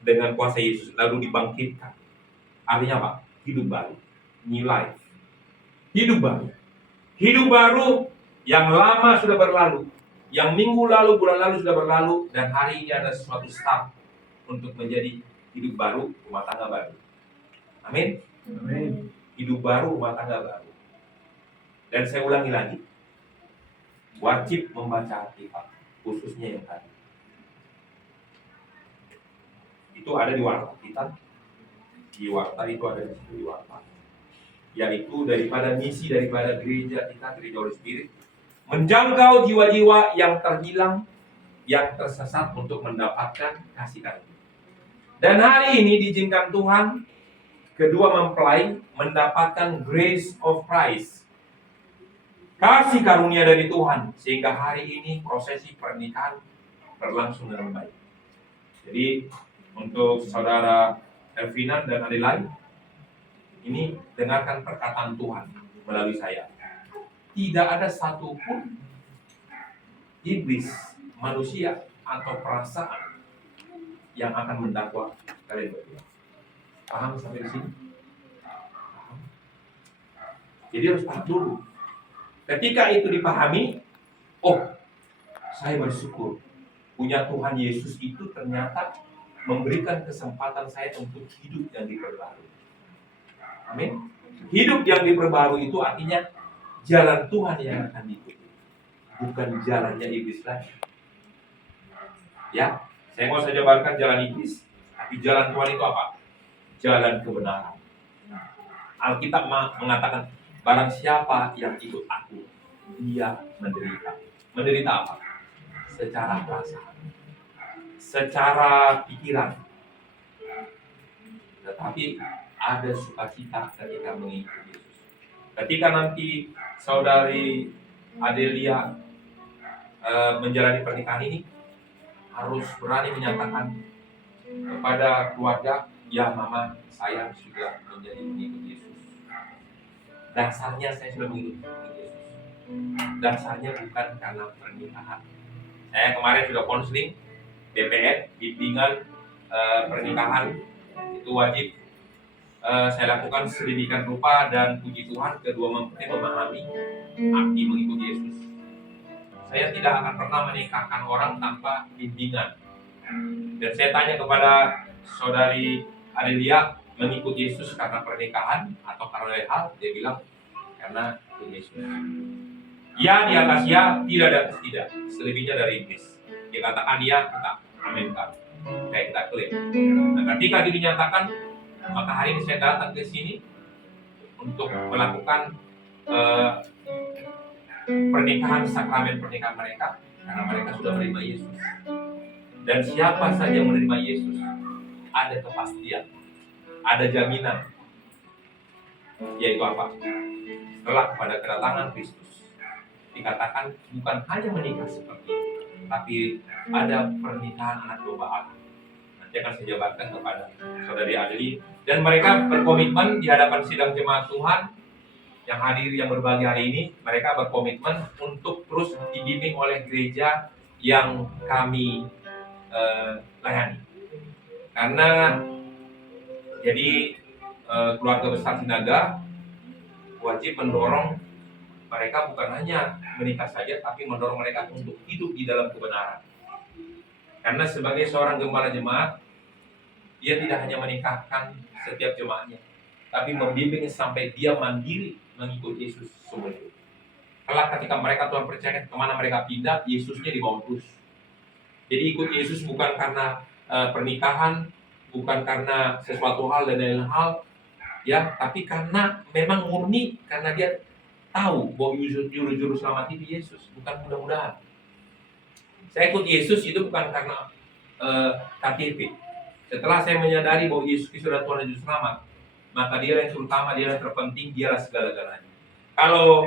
dengan kuasa Yesus, lalu dibangkitkan. Artinya apa? Hidup baru, new life. Hidup baru. Hidup baru yang lama sudah berlalu, yang minggu lalu, bulan lalu sudah berlalu, dan hari ini ada sesuatu start untuk menjadi hidup baru, rumah tangga baru. Amin. Amin. Hidup baru, rumah tangga baru. Dan saya ulangi lagi, wajib membaca Alkitab, khususnya yang tadi. Itu ada di warta kita. Di warta itu ada di situ di warta. Yaitu daripada misi daripada gereja kita, gereja Holy Spirit, menjangkau jiwa-jiwa yang terhilang, yang tersesat untuk mendapatkan kasih karunia. Dan hari ini diizinkan Tuhan kedua mempelai mendapatkan grace of Christ, kasih karunia dari Tuhan, sehingga hari ini prosesi pernikahan berlangsung dengan baik. Jadi untuk saudara Elvinan dan Adelia, ini dengarkan perkataan Tuhan melalui saya. Tidak ada satupun iblis, manusia atau perasaan yang akan mendakwa kalian berdua. Paham sampai di sini? Paham. Jadi harus paham dulu. Ketika itu dipahami, oh, saya bersyukur punya Tuhan Yesus itu ternyata memberikan kesempatan saya untuk hidup yang diperbarui. Amin. Hidup yang diperbarui itu artinya jalan Tuhan yang akan diikuti, bukan jalannya iblis lagi. Ya, saya mau saja jabarkan jalan iblis, tapi jalan Tuhan itu apa? Jalan kebenaran. Alkitab mengatakan, barang siapa yang ikut aku, dia menderita. Menderita apa? Secara perasaan, secara pikiran. Tetapi ada sukacita ketika mengikuti Yesus. Ketika nanti saudari Adelia menjalani pernikahan ini, harus berani menyatakan kepada keluarga, ya mama, saya sudah menjadi pengikut Yesus. Dasarnya saya sudah mengikut Yesus. Dasarnya bukan karena pernikahan. Saya kemarin sudah konseling BPN, bimbingan pernikahan, itu wajib saya lakukan sedemikian rupa, dan puji Tuhan kedua mempelai memahami arti mengikut Yesus. Saya tidak akan pernah menikahkan orang tanpa bimbingan, Dan saya tanya kepada saudari Adelia, mengikut Yesus karena pernikahan atau karena lain hal? Dia bilang karena ikut Yesus. Ya di atas ya, tidak di atas tidak. Selebihnya dari iblis. Dia katakan ya, kita aminkan. Kayak kita klaim. Nah, ketika dinyatakan, maka hari ini saya datang ke sini untuk melakukan pernikahan, sakramen pernikahan mereka, karena mereka sudah menerima Yesus. Dan siapa saja yang menerima Yesus, ada kepastian, ada jaminan, yaitu apa? Setelah pada kedatangan Kristus, dikatakan bukan hanya menikah seperti itu, tapi ada pernikahan anak domba Allah. Nanti akan saya jabarkan kepada saudari Adeli, dan mereka berkomitmen di hadapan sidang jemaat Tuhan yang hadir, yang berbagi hari ini. Mereka berkomitmen untuk terus dibimbing oleh gereja yang kami layani. Karena jadi keluarga besar Sinaga wajib mendorong mereka bukan hanya menikah saja, tapi mendorong mereka untuk hidup di dalam kebenaran. Karena sebagai seorang gembala jemaat, dia tidak hanya menikahkan setiap jemaatnya, tapi membimbing sampai dia mandiri mengikut Yesus seumur hidup. Kelak ketika mereka Tuhan percayakan kemana mereka pindah, Yesusnya dibawa terus. Jadi ikut Yesus bukan karena pernikahan, bukan karena sesuatu hal dan lain hal, ya, tapi karena memang murni, karena dia tahu bahwa juru selamat itu Yesus, bukan mudah-mudahan. Saya ikut Yesus itu bukan karena KTP. Setelah saya menyadari bahwa Yesus Kristus adalah Tuhan dan Juru Selamat, maka dia yang terutama, dia yang terpenting, dialah segala-galanya. Kalau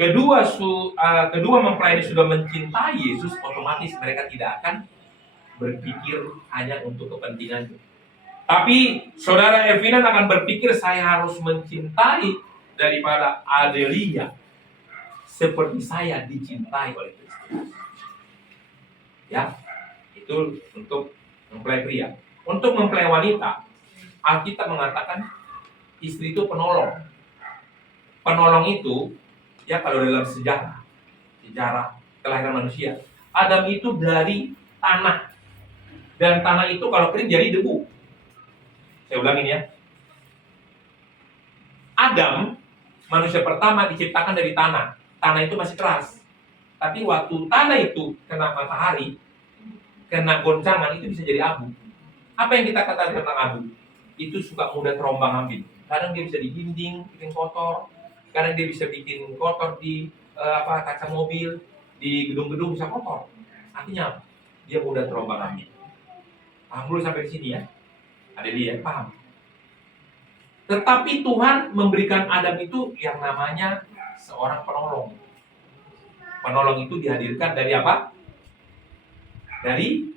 kedua mempelai ini sudah mencintai Yesus, otomatis mereka tidak akan berpikir hanya untuk kepentingannya. Tapi saudara Evinan akan berpikir, saya harus mencintai daripada Adelia seperti saya dicintai oleh Kristus. Ya, itu untuk mempelai pria. Untuk mempelai wanita, Alkitab mengatakan istri itu penolong. Penolong itu, ya, kalau dalam sejarah kelahiran manusia, Adam itu dari tanah, dan tanah itu kalau kering jadi debu. Saya ulangin ya. Adam, manusia pertama, diciptakan dari tanah. Tanah itu masih keras. Tapi waktu tanah itu kena matahari, kena goncangan, itu bisa jadi abu. Apa yang kita katakan tentang abu? Itu suka mudah terombang-ambing. Kadang dia bisa di dinding, bikin kotor. Kadang dia bisa bikin kotor di kaca mobil, di gedung-gedung bisa kotor. Artinya apa? Dia mudah terombang-ambing. Paham dulu sampai di sini ya? Ada dia, paham? Tetapi Tuhan memberikan Adam itu yang namanya seorang penolong. Penolong itu dihadirkan dari apa? Dari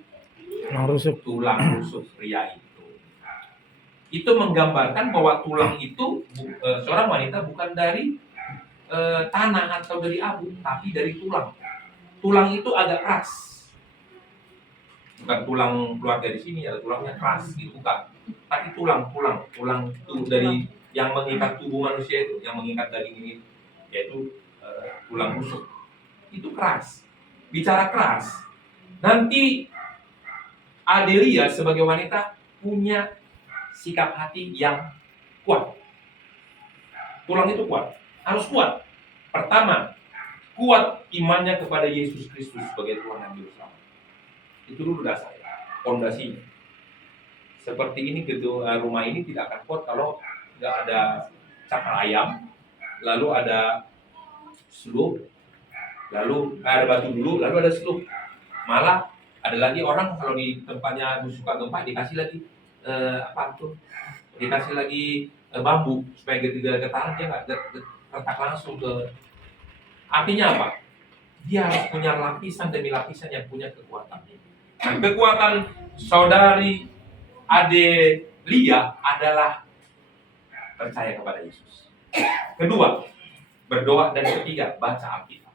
tulang rusuk pria itu. Itu menggambarkan bahwa tulang itu seorang wanita bukan dari tanah atau dari abu, tapi dari tulang. Tulang itu agak keras. Bukan tulang keluar dari sini, ada tulangnya keras gitu, bukan. Tapi tulang itu dari yang mengikat tubuh manusia itu, yang mengikat daging ini, yaitu tulang rusuk. Itu keras. Bicara keras, nanti Adelia sebagai wanita punya sikap hati yang kuat. Tulang itu kuat, harus kuat. Pertama, kuat imannya kepada Yesus Kristus sebagai Tuhan dan Juru Selamat. Itu dulu dasarnya, fondasinya. Seperti ini, gedung rumah ini tidak akan kuat kalau nggak ada cakar ayam, lalu ada slup, lalu ada batu dulu, lalu ada slup. Malah ada lagi orang kalau di tempatnya suka gempa dikasih lagi dikasih lagi bambu supaya tidak getaran, dia nggak retak langsung ke. Artinya apa? Dia harus punya lapisan demi lapisan yang punya kekuatan. Nah, kekuatan saudari Adelia adalah percaya kepada Yesus. Kedua, berdoa, dan ketiga, baca Alkitab.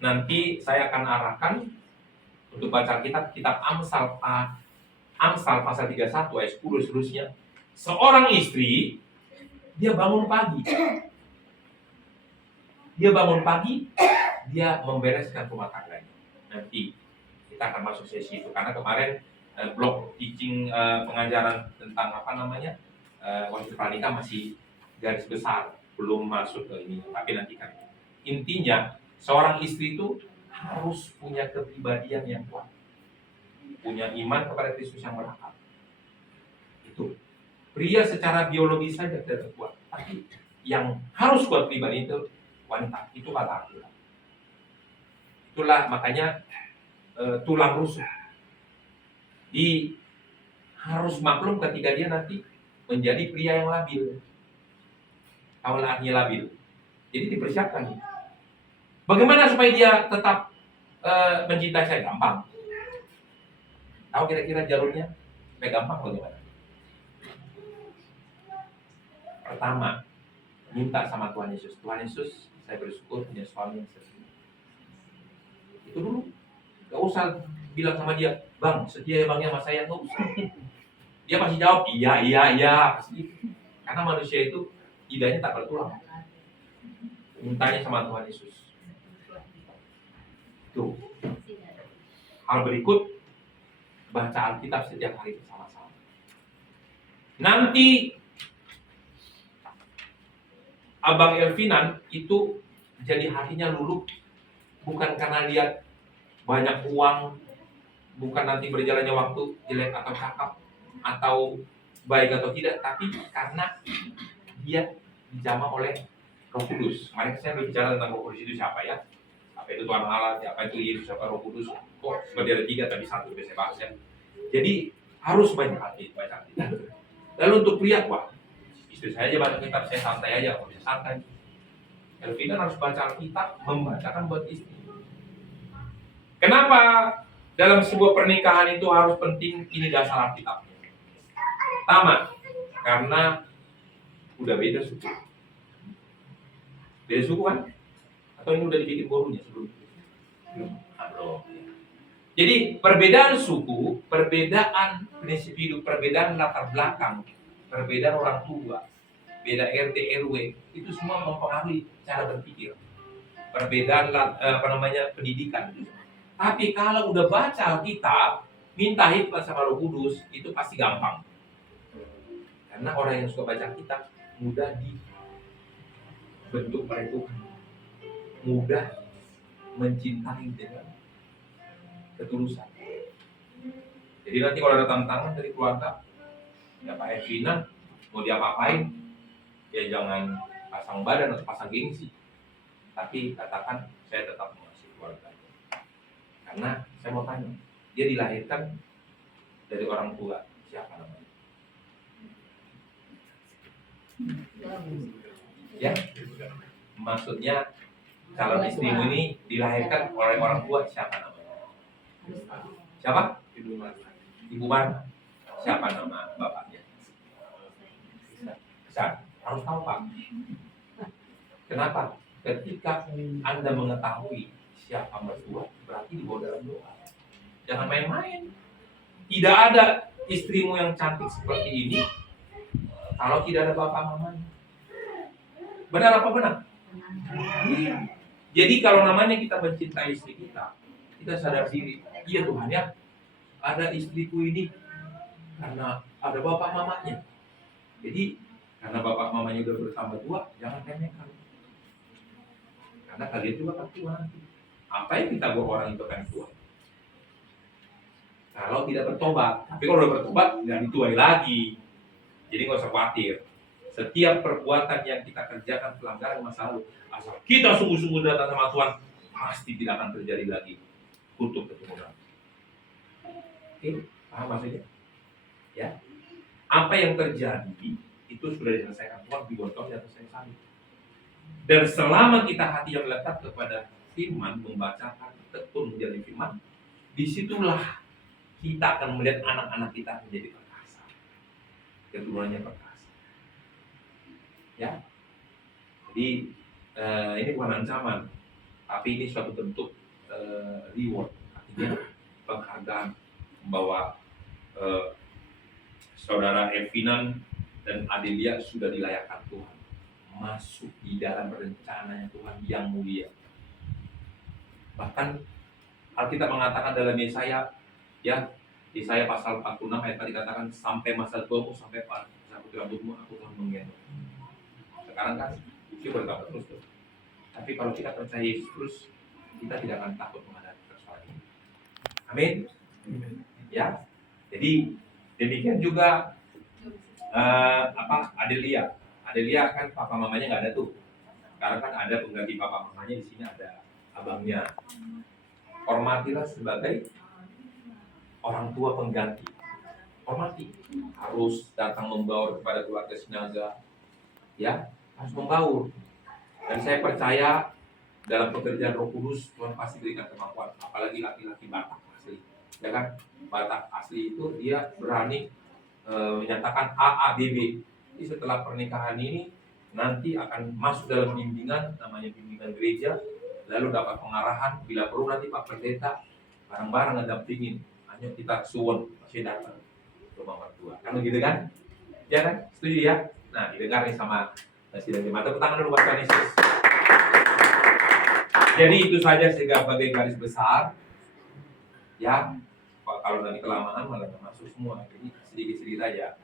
Nanti saya akan arahkan untuk baca Alkitab, kitab Amsal pasal 31 ayat 10 seterusnya. Seorang istri, dia bangun pagi, dia membereskan rumah tangganya. Nanti kita akan masuk sesi itu karena kemarin blog teaching pengajaran tentang wanita pranikah masih garis besar, belum masuk ke ini, tapi nanti kan intinya seorang istri itu harus punya kepribadian yang kuat, punya iman kepada Kristus yang berakar. Itu pria secara biologis saja tidak kuat, tapi yang harus kuat pribadi itu wanita, itu kata Alkitab. Itulah makanya tulang rusuk harus maklum ketika dia nanti menjadi pria yang labil. Tahu artinya labil? Jadi dipersiapkan. Bagaimana supaya dia tetap mencintai saya? Gampang. Tahu kira-kira jalurnya? Supaya gampang bagaimana? Pertama, minta sama Tuhan Yesus. Tuhan Yesus, saya bersyukur punya suami yang setia. Itu dulu. Gak usah bilang sama dia, Bang, setia ya Bang ya sama saya. Gak usah. Dia pasti jawab, iya. Pasti. Karena manusia itu lidahnya tak bertulang. Mintanya sama Tuhan Yesus. Tuh. Hal berikut, baca Alkitab setiap hari bersama-sama. Nanti Abang Elvinan itu jadi hatinya luluh, bukan karena lihat banyak uang, bukan nanti berjalannya waktu jelek atau cakep, atau baik atau tidak, tapi karena dia dijamah oleh Roh Kudus. Kemarin saya berbicara tentang Roh Kudus itu siapa ya? Apa itu Tuhan Allah, apa itu Yesus, apa Roh Kudus? Kok seperti ada 3 tapi 1 biasa bahas ya. Jadi harus banyak hati, baca Alkitab. Lalu untuk pria, wah, istri saya aja baca kitab, saya santai aja, kalau bisa santai. Elvina harus baca Alkitab, membacakan buat istri. Kenapa dalam sebuah pernikahan itu harus penting ini dasar Alkitabnya? Pertama, karena udah beda suku. Beda suku kan? Atau ini udah dibikin borunya sebelum? Belum. Jadi perbedaan suku, perbedaan prinsip hidup, perbedaan latar belakang, perbedaan orang tua, beda RT RW, itu semua mempengaruhi cara berpikir. Perbedaan pendidikan. Tapi kalau udah baca Alkitab, minta hikmat sama Roh Kudus, itu pasti gampang. Karena orang yang suka baca Alkitab mudah dibentuk oleh Tuhan, mudah mencintai dengan ketulusan. Jadi nanti kalau ada tantangan dari keluarga, ya Pak Evina mau diapa-apain, ya jangan pasang badan atau pasang gengsi, tapi katakan saya tetap mengasihi keluarga. Karena saya mau tanya, dia dilahirkan dari orang tua siapa namanya? Ya, maksudnya calon istrimu ini dilahirkan oleh orang tua siapa namanya? Siapa? Ibu Marta. Siapa nama bapaknya? Bisa. Harus tahu Pak. Kenapa? Ketika Anda mengetahui siapa mertua, berarti dibawa dalam doa. Jangan main-main. Tidak ada istrimu yang cantik seperti ini kalau tidak ada bapak mamanya. Benar apa benar? Iya. Jadi kalau namanya kita mencintai istri kita, kita sadar diri, iya Tuhan ya, ada istriku ini karena ada bapak mamanya. Jadi karena bapak mamanya udah bertambah tua, jangan remehkan. Karena kalian juga kan tua nanti. Apa yang kita buat orang itu akan tua? Kalau tidak bertobat, tapi kalau udah bertobat nggak dituai lagi. Jadi nggak usah khawatir. Setiap perbuatan yang kita kerjakan pelanggaran masa lalu, asal kita sungguh-sungguh datang sama Tuhan, pasti tidak akan terjadi lagi untuk ketemu lagi. Oke, paham maksudnya? Ya, apa yang terjadi itu sudah diselesaikan Tuhan di botol di atas kayu salib. Dan selama kita hati yang lekat kepada firman, membacakan, tekun menjadi firman, disitulah kita akan melihat anak-anak kita menjadi perkasa, keturunannya perkasa. Ya, jadi ini bukan ancaman, tapi ini suatu bentuk reward, artinya penghargaan bahwa saudara Elvinan dan Adelia sudah dilayakkan Tuhan masuk di dalam rencananya Tuhan yang mulia. Bahkan Alkitab mengatakan dalam Yesaya, ya, Yesaya pasal 46 ayat tadi katakan, sampai masa tuamu, sampai rambut rambutmu aku telah menggendong. Sekarang kan usia bertambah terus tuh. Tapi kalau kita percaya Yesus terus, kita tidak akan takut menghadapi persoalan ini. Amin. Ya, jadi demikian juga Adelia. Adelia kan papa mamanya nggak ada tuh. Sekarang kan ada pengganti papa mamanya, di sini ada abangnya. Hormatilah sebagai orang tua pengganti. Hormati. Harus datang membaur kepada keluarga Sinaga. Ya, harus membaur. Dan saya percaya dalam pekerjaan Roh Kudus Tuhan pasti berikan kemampuan, apalagi laki-laki Batak asli. Ya kan? Batak asli itu dia berani menyatakan AABB. Jadi setelah pernikahan ini nanti akan masuk dalam bimbingan, namanya bimbingan gereja, lalu dapat pengarahan, bila perlu nanti Pak Pendeta bareng-bareng ngedampingin. Hanya kita suwon masih datang rumah mertua. Kan begitu kan? Ya kan? Setuju ya? Nah, didengar nih sama sidang jemaat. Tepuk tangan dulu buat Tuhan Yesus. Jadi itu saja sebagai garis besar. Ya, kalau nanti kelamaan malah masuk semua. Jadi sedikit-sedikit aja.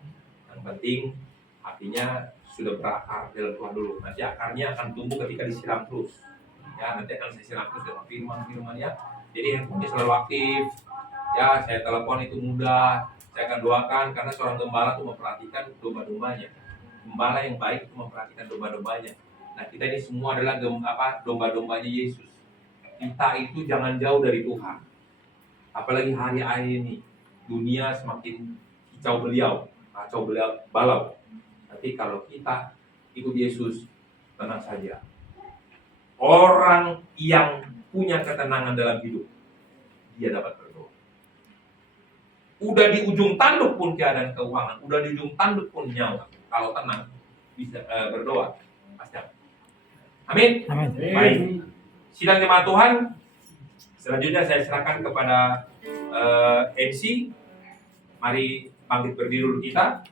Yang penting hatinya sudah berakar dalam Tuhan dulu. Nanti akarnya akan tumbuh ketika disiram terus. Ya, nanti akan saya siram terus dengan firman-firman ya. Jadi handphonenya selalu aktif. Ya, saya telepon itu mudah. Saya akan doakan karena seorang gembala itu memperhatikan domba-dombanya. Gembala yang baik itu memperhatikan domba-dombanya. Nah, kita ini semua adalah domba-dombanya Yesus. Kita itu jangan jauh dari Tuhan. Apalagi hari-hari ini, dunia semakin kacau balau. Tapi kalau kita ikut Yesus, tenang saja. Orang yang punya ketenangan dalam hidup, dia dapat berdoa. Udah di ujung tanduk pun keadaan keuangan, udah di ujung tanduk pun nyawa. Kalau tenang, bisa berdoa. Pasti. Amin. Amin. Baik. Sidang jemaat Tuhan, selanjutnya saya serahkan kepada MC. Mari bangkit berdiri dulu kita.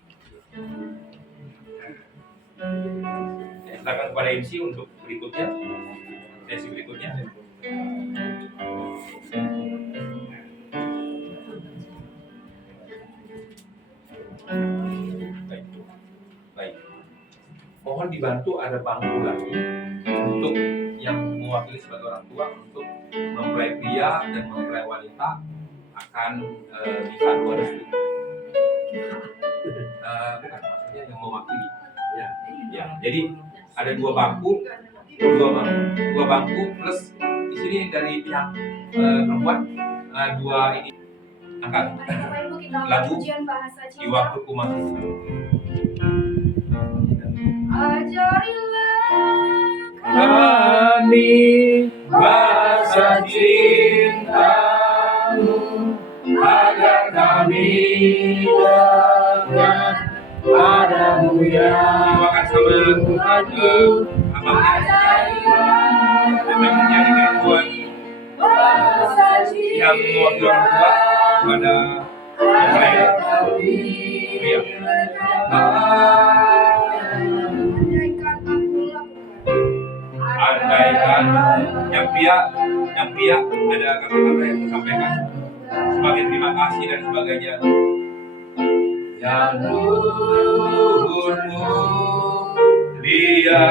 Saya serahkan kepada MC untuk berikutnya, sesi berikutnya. Baik. Mohon dibantu ada bangku lagi untuk yang mewakili sebagai orang tua untuk mempelai pria dan mempelai wanita akan nikah dua restu. Bukan, maksudnya yang mewakili. Ya. Jadi ada dua bangku plus di sini dari pihak perempuan dua ini angkat lagu di waktu ku masih kami bahasa cintamu agar kami dekat padamu ya Tuhanku dan menjadikan Tuhan yang mewakili orang tua pada mereka pria. Andaikan yang pria ada kata-kata yang disampaikan sebagai terima kasih dan sebagainya. Yang luhurmu dia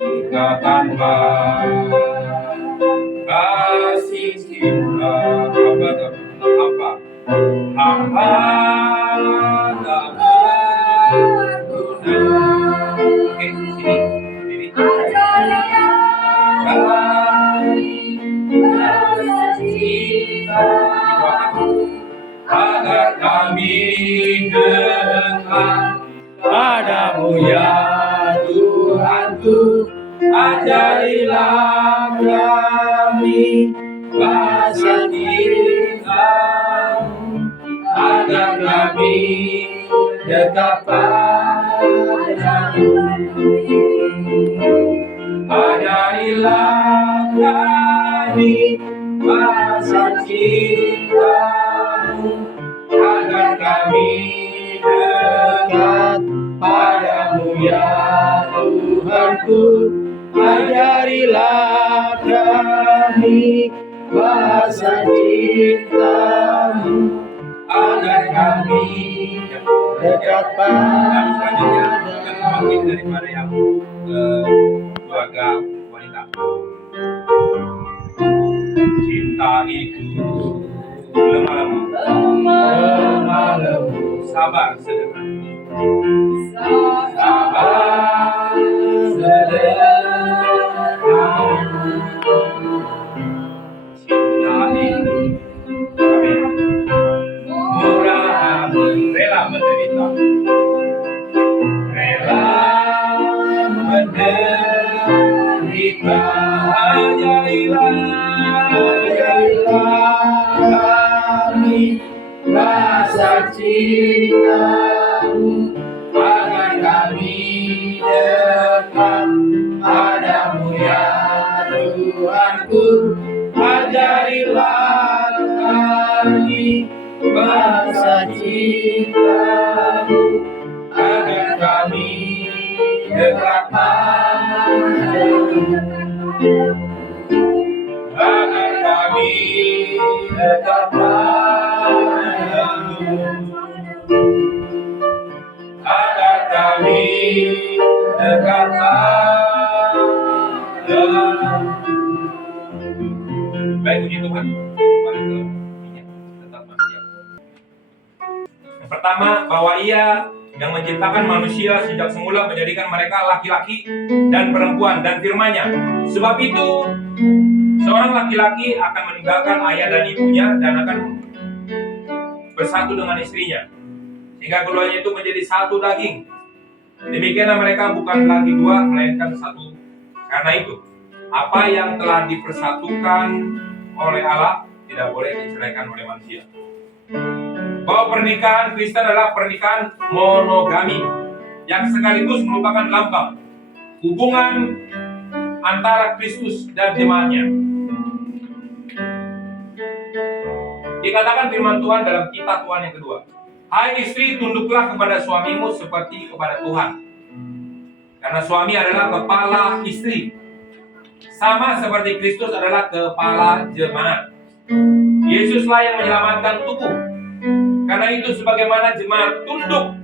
jika tanpa kasih cinta apa tak berguna. Oke, sini. Agar kami dekat padamu ya Tuhanku, ajarilah kami bahasa cintamu agar kami dekat padamu. Ajarilah kami bahasa cintamu agar kami dekat padamu ya Tuhanku, ajarilah kami kami rasa cintamu, agar kami dekat Dan selanjutnya kita padamu. mewakili daripada yang keluarga wanita. Cinta itu lemah lembut, Lemah lembut, sabar sederhana. sabar sederhana. Cinta itu murah hati, rela menderita, Rela menderita, ajarilah kami rasa cintamu, agar kami dekat padamu ya Tuhanku. Ajarilah kami rasa cintamu, agar kami dekat padamu, agar kami dekat padamu, agar kami dekat padamu. Baik, puji Tuhan. Kembali ke ini, tetap manusia. Yang pertama, bahwa Ia yang menciptakan manusia sejak semula menjadikan mereka laki-laki dan perempuan, dan firman-Nya. Sebab itu, seorang laki-laki akan meninggalkan ayah dan ibunya dan akan bersatu dengan istrinya, sehingga keduanya itu menjadi satu daging. Demikianlah mereka bukan lagi dua, melainkan satu. Karena itu, apa yang telah dipersatukan oleh Allah tidak boleh diceraikan oleh manusia. Bahwa pernikahan Kristen adalah pernikahan monogami yang sekaligus merupakan lambang hubungan antara Kristus dan jemaatnya. Dikatakan firman Tuhan dalam kitab Tuhan yang kedua, hai istri, tunduklah kepada suamimu seperti kepada Tuhan, karena suami adalah kepala istri, sama seperti Kristus adalah kepala jemaat. Yesuslah yang menyelamatkan tubuh. Karena itu sebagaimana jemaat tunduk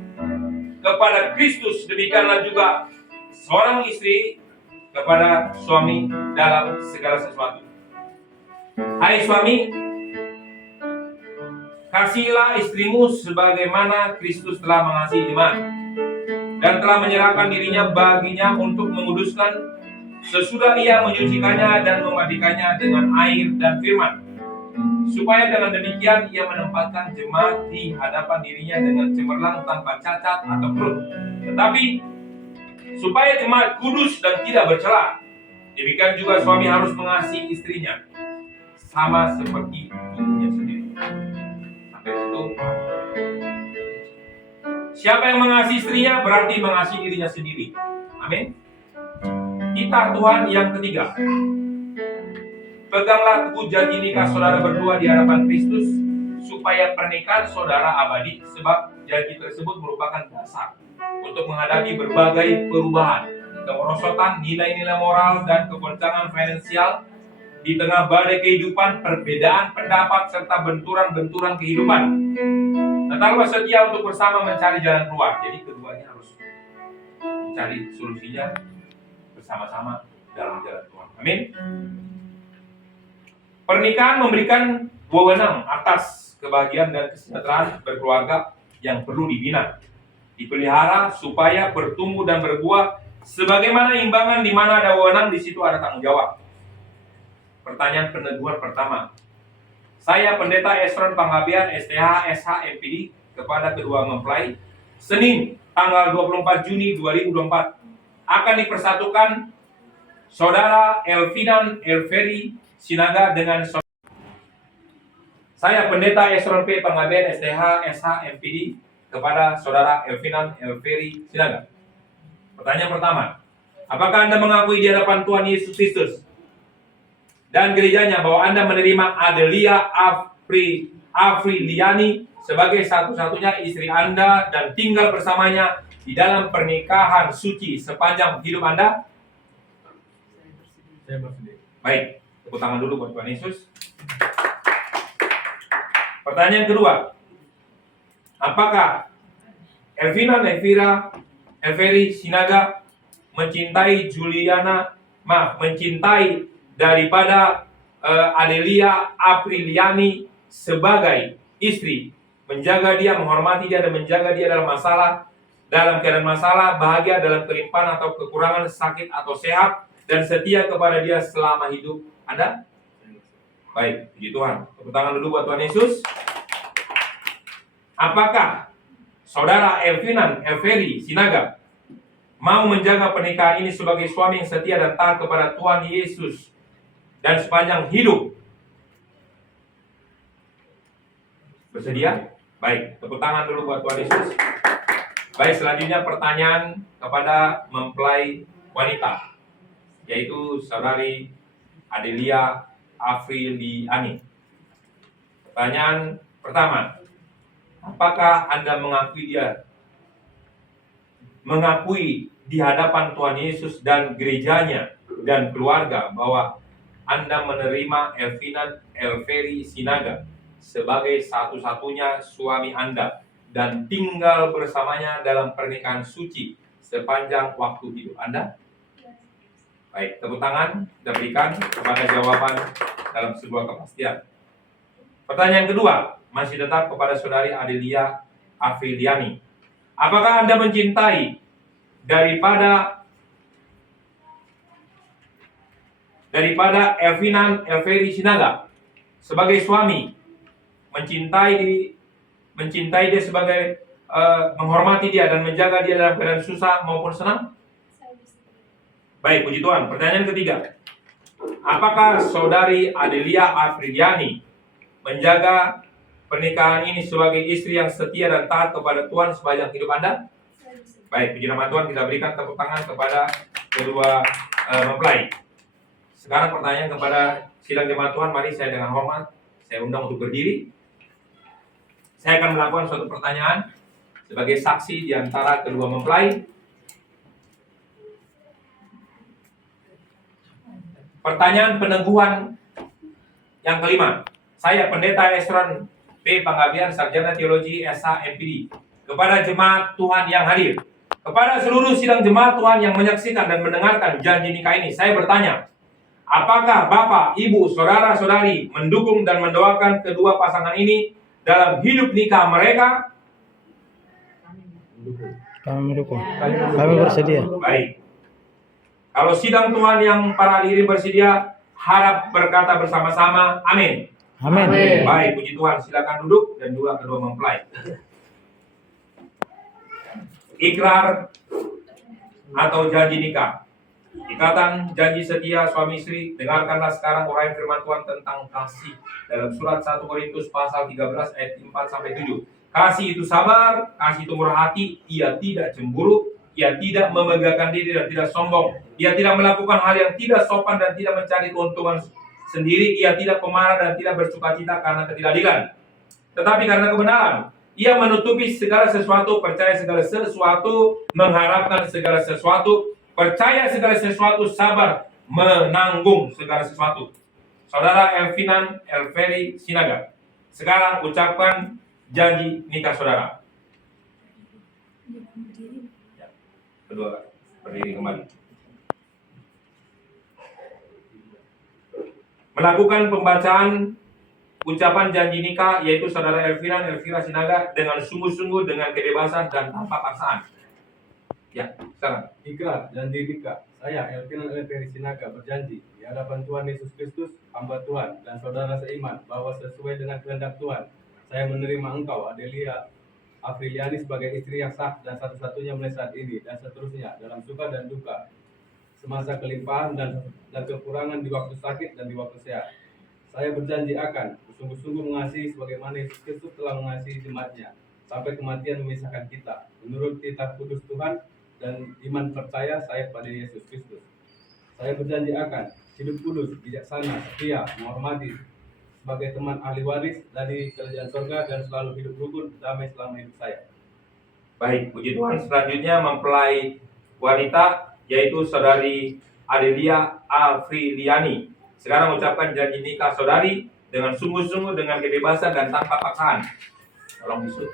kepada Kristus, demikianlah juga seorang istri kepada suami dalam segala sesuatu. Hai suami, kasihilah istrimu sebagaimana Kristus telah mengasihi jemaat dan telah menyerahkan dirinya baginya untuk menguduskan, sesudah ia menyucikannya dan memandikannya dengan air dan firman, supaya dengan demikian ia menempatkan jemaat di hadapan dirinya dengan cemerlang tanpa cacat atau kerut. Tetapi supaya jemaat kudus dan tidak bercela, demikian juga suami harus mengasihi istrinya sama seperti tubuhnya sendiri. Sampai situ. Siapa yang mengasihi istrinya berarti mengasihi dirinya sendiri. Amin. Kita Tuhan yang ketiga. Peganglah teguh janji nikah saudara berdua di hadapan Kristus, supaya pernikahan saudara abadi, sebab janji tersebut merupakan dasar untuk menghadapi berbagai perubahan, kemerosotan nilai-nilai moral dan kegoncangan finansial di tengah badai kehidupan, perbedaan pendapat serta benturan-benturan kehidupan. Tetaplah setia untuk bersama mencari jalan keluar. Jadi keduanya harus mencari solusinya bersama-sama dalam jalan keluar. Amin. Pernikahan memberikan wewenang atas kebahagiaan dan kesejahteraan berkeluarga yang perlu dibina, dipelihara supaya bertumbuh dan berbuah sebagaimana imbangan. Di mana ada wewenang, di situ ada tanggung jawab. Pertanyaan peneguhan pertama. Saya Pendeta Esron Panggabean, STH, SH, MPD, kepada kedua mempelai, Senin, tanggal 24 Juni 2024, akan dipersatukan Saudara Elvinan Elferi Sinaga dengan saya Pendeta Esron P. Panggabean, STH, SH, MPD, kepada Saudara Elvinan Elferi Sinaga. Pertanyaan pertama, apakah Anda mengakui di hadapan Tuhan Yesus Kristus dan gerejanya bahwa Anda menerima Adelia Afriliani sebagai satu-satunya istri Anda dan tinggal bersamanya di dalam pernikahan suci sepanjang hidup Anda? Saya bersedia. Baik. Tepuk tangan dulu buat Tuhan Yesus. Pertanyaan kedua, apakah Elvina, Elveri Sinaga mencintai mencintai daripada Adelia Apriliani sebagai istri, menjaga dia, menghormati dia, dan menjaga dia dalam keadaan masalah, bahagia, dalam kelimpahan atau kekurangan, sakit atau sehat, dan setia kepada dia selama hidup Anda? Baik, puji Tuhan. Tepuk tangan dulu buat Tuhan Yesus. Apakah saudara Elveri Sinaga mau menjaga pernikahan ini sebagai suami yang setia dan taat kepada Tuhan Yesus dan sepanjang hidup? Bersedia? Baik, tepuk tangan dulu buat Tuhan Yesus. Baik, selanjutnya pertanyaan kepada mempelai wanita, yaitu saudari Adelia Afriliani. Pertanyaan pertama, apakah Anda mengakui di hadapan Tuhan Yesus dan gerejanya dan keluarga bahwa Anda menerima Elveri Sinaga sebagai satu-satunya suami Anda dan tinggal bersamanya dalam pernikahan suci sepanjang waktu hidup Anda? Baik, tepuk tangan kita berikan kepada jawaban dalam sebuah kepastian. Pertanyaan kedua, masih tetap kepada saudari Adelia Afriliani. Apakah Anda mencintai daripada Elveri Sinaga sebagai suami, mencintai dia sebagai menghormati dia dan menjaga dia dalam keadaan susah maupun senang? Baik, puji Tuhan. Pertanyaan ketiga, apakah saudari Adelia Afriliani menjaga pernikahan ini sebagai istri yang setia dan taat kepada Tuhan sepanjang hidup Anda? Baik, puji nama Tuhan, kita berikan tepuk tangan kepada kedua mempelai. Sekarang pertanyaan kepada sidang jemaat Tuhan, mari saya dengan hormat, saya undang untuk berdiri. Saya akan melakukan suatu pertanyaan sebagai saksi di antara kedua mempelai. Pertanyaan peneguhan yang kelima. Saya Pendeta Esron P. Panggabean, Sarjana Teologi SH MPD. Kepada jemaat Tuhan yang hadir, kepada seluruh sidang jemaat Tuhan yang menyaksikan dan mendengarkan janji nikah ini, saya bertanya, apakah Bapak, Ibu, Saudara-saudari mendukung dan mendoakan kedua pasangan ini dalam hidup nikah mereka? Kami mendukung. Kami bersedia. Baik. Kalau sidang Tuhan yang para hadirin bersedia, harap berkata bersama-sama, amin. Amin. Baik, puji Tuhan. Silakan duduk dan kedua mempelai. Ikrar atau janji nikah. Ikatan janji setia suami istri. Dengarkanlah sekarang uraian firman Tuhan tentang kasih dalam surat 1 Korintus pasal 13 ayat 4 sampai 7. Kasih itu sabar, kasih itu murah hati, ia tidak cemburu, ia tidak memegahkan diri dan tidak sombong. Ia tidak melakukan hal yang tidak sopan dan tidak mencari keuntungan sendiri. Ia tidak pemarah dan tidak bersukacita karena ketidakadilan, tetapi karena kebenaran. Ia menutupi segala sesuatu, percaya segala sesuatu, mengharapkan segala sesuatu, percaya segala sesuatu, sabar, menanggung segala sesuatu. Saudara Elveri Sinaga, sekarang ucapkan janji nikah saudara. Kedua, berdiri kembali. Melakukan pembacaan ucapan janji nikah, yaitu saudara Elvira Sinaga dengan sungguh-sungguh, dengan kebebasan dan tanpa paksaan. Ya, sekarang. Ikrar janji nikah. Saya Elvira Sinaga berjanji di hadapan Tuhan Yesus Kristus, hamba Tuhan dan saudara seiman, bahwa sesuai dengan kehendak Tuhan, saya menerima engkau, Adelia Afriliani, sebagai istri yang sah dan satu-satunya mulai saat ini dan seterusnya, dalam suka dan duka, semasa kelimpahan dan kekurangan, di waktu sakit dan di waktu sehat. Saya berjanji akan bersungguh-sungguh mengasihi sebagaimana Yesus Kristus telah mengasihi jemaat-Nya, sampai kematian memisahkan kita, menurut kitab kudus Tuhan dan iman percaya saya pada Yesus Kristus. Saya berjanji akan hidup kudus, bijaksana, setia, menghormati sebagai teman ahli waris dari kerajaan surga, dan selalu hidup rukun damai selama hidup saya. Baik, puji Tuhan. Selanjutnya mempelai wanita, yaitu saudari Adelia Afriliani. Sekarang ucapkan janji nikah saudari dengan sungguh-sungguh, dengan kebebasan dan tanpa paksaan. Tolong Yusuf.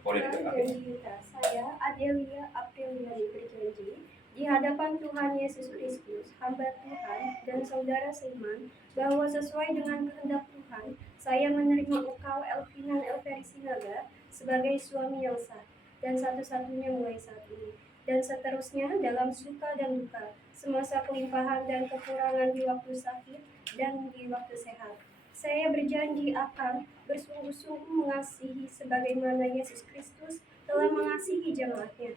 Boleh dikatakan. Janji kita, saya Adelia Apriliani berjanji di hadapan Tuhan Yesus Kristus, hamba Tuhan dan saudara seiman, bahwa sesuai dengan kehendak Tuhan, saya menerima engkau Elvinan Elveri Sinaga sebagai suami yang sah dan satu-satunya mulai saat ini, dan seterusnya dalam suka dan duka, semasa kelimpahan dan kekurangan di waktu sakit dan di waktu sehat. Saya berjanji akan bersungguh-sungguh mengasihi sebagaimana Yesus Kristus telah mengasihi jemaatnya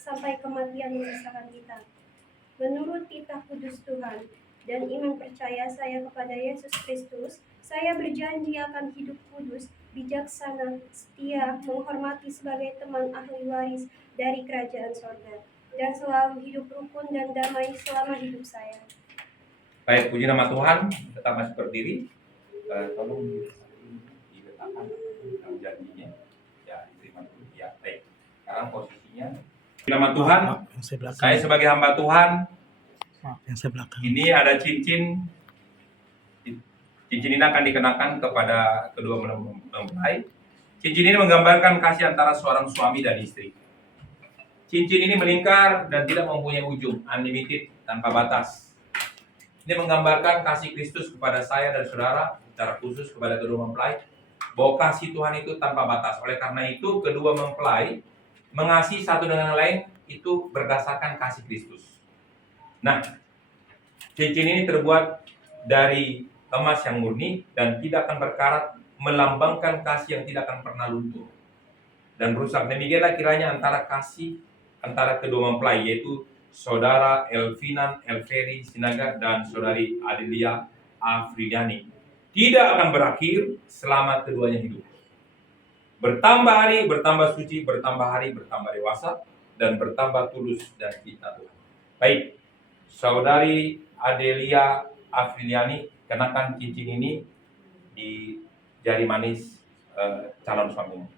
sampai kematian memisahkan kita. Menurut titah kudus Tuhan dan iman percaya saya kepada Yesus Kristus, saya berjanji akan hidup kudus, bijaksana, setia, menghormati sebagai teman ahli waris dari kerajaan sorga, dan selalu hidup rukun dan damai selama hidup saya. Baik, puji nama Tuhan. Tetap masih berdiri. Tolong diletakkan dalam janjinya. Ya, diterima dulu. Ya, baik. Sekarang posisinya. Puji nama Tuhan. Saya sebagai hamba Tuhan. Yang saya belakang. Ini ada cincin. Cincin ini akan dikenakan kepada kedua mempelai. Cincin ini menggambarkan kasih antara seorang suami dan istri. Cincin ini melingkar dan tidak mempunyai ujung, unlimited, tanpa batas. Ini menggambarkan kasih Kristus kepada saya dan saudara, secara khusus kepada kedua mempelai, bahwa kasih Tuhan itu tanpa batas. Oleh karena itu, kedua mempelai mengasihi satu dengan yang lain itu berdasarkan kasih Kristus. Nah, cincin ini terbuat dari emas yang murni dan tidak akan berkarat, melambangkan kasih yang tidak akan pernah luntur dan rusak. Demikianlah kiranya antara kasih antara kedua mempelai, yaitu saudara Elvinan Elveri Sinaga dan saudari Adelia Afriliani, tidak akan berakhir selama keduanya hidup. Bertambah hari, bertambah suci, bertambah hari, bertambah dewasa, dan bertambah tulus dan cinta Tuhan. Baik, saudari Adelia Afriliani, kenakan cincin ini di jari manis calon suaminya.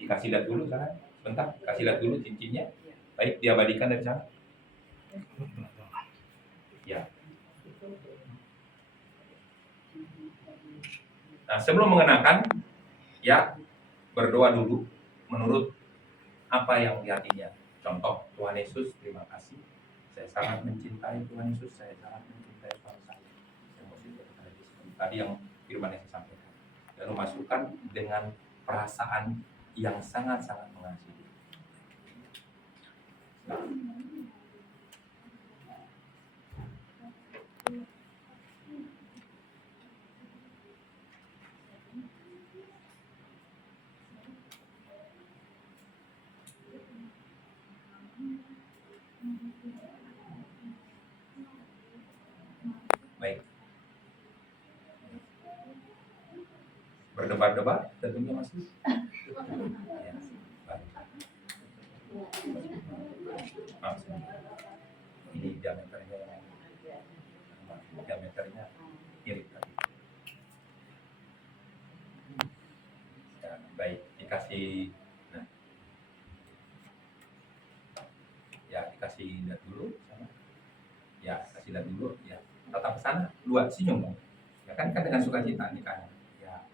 Dikasih lihat dulu sana, bentar, kasih lihat dulu cincinnya. Baik, diabadikan dari sana. Ya. Nah, sebelum mengenakan, ya berdoa dulu menurut apa yang di hatinya. Contoh, Tuhan Yesus, terima kasih. Saya sangat mencintai Tuhan Yesus, saya sangat mencintai suami saya. Tadi yang firman yang saya sampaikan. Lalu masukkan dengan perasaan yang sangat-sangat mengasihi. Baik. Berdebar-debar tentunya masih. Ya, baik. Ini diameternya mirip tadi. Ya, baik, dikasih. Nah. Ya, dikasih lihat dulu sama. Ya, kasih lihat dulu ya. Tatap ke sana, dua senyum dong. Ya kan dengan sukacita nikahnya. Ya.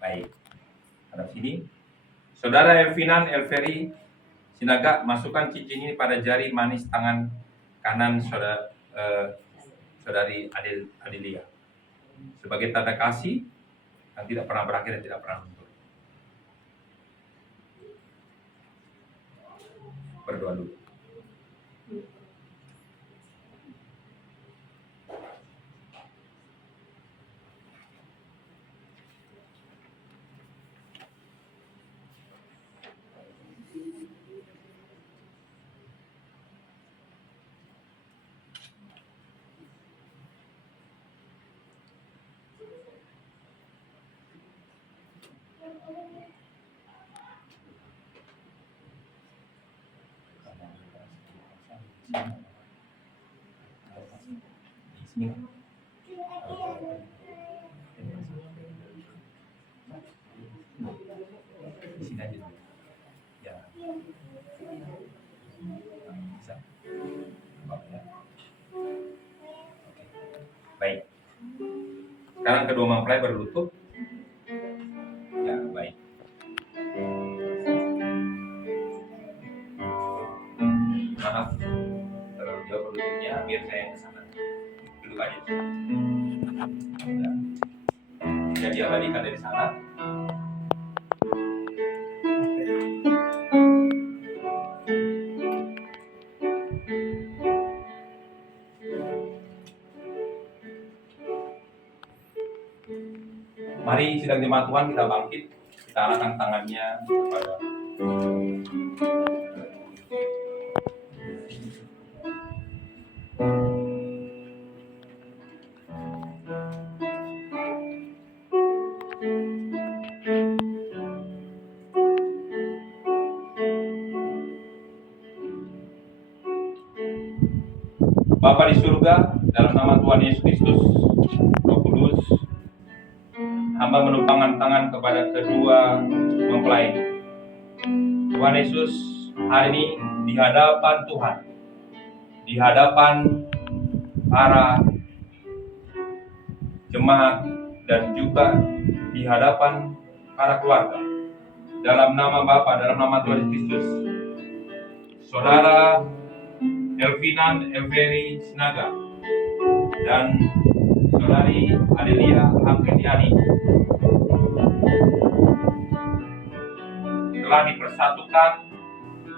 Baik. Hadap sini. Saudara Elvinan Elveri Sinaga, masukkan cincin ini pada jari manis tangan kanan saudari Adelia sebagai tanda kasih yang tidak pernah berakhir dan tidak pernah luntur. Berdoa dulu. Di sini aja dulu. Ya. Bisa. Bapak ya. Baik. Sekarang kedua mempelai berlutut. Ya, baik. Maaf, terlalu jauh berlututnya, biar saya yang kesana. Duduk aja. Ya. Bisa diabadikan dari sana. Mari sidang jemaat Tuhan kita bangkit, kita arahkan tangannya kepada Bapa di surga, dalam nama Tuhan Yesus Kristus, Roh Kudus, hamba menumpangkan tangan kepada kedua mempelai. Tuhan Yesus, hari ini di hadapan Tuhan, di hadapan para jemaat dan juga di hadapan para keluarga, dalam nama Bapa, dalam nama Tuhan Yesus Kristus, Saudara Elvinan Elveri Sinaga dan Saudari Adelia Apriliani telah dipersatukan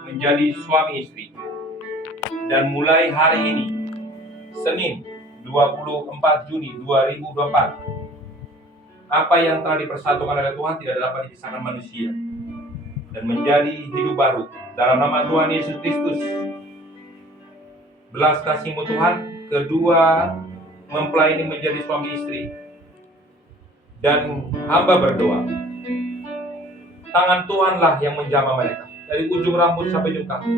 menjadi suami istri, dan mulai hari ini Senin 24 Juni 2024, apa yang telah dipersatukan oleh Tuhan tidak dapat dipisahkan manusia dan menjadi hidup baru dalam nama Tuhan Yesus Kristus. Belas kasih-Mu Tuhan, kedua mempelai ini menjadi suami istri, dan hamba berdoa, tangan Tuhanlah yang menjamah mereka dari ujung rambut sampai ujung kaki,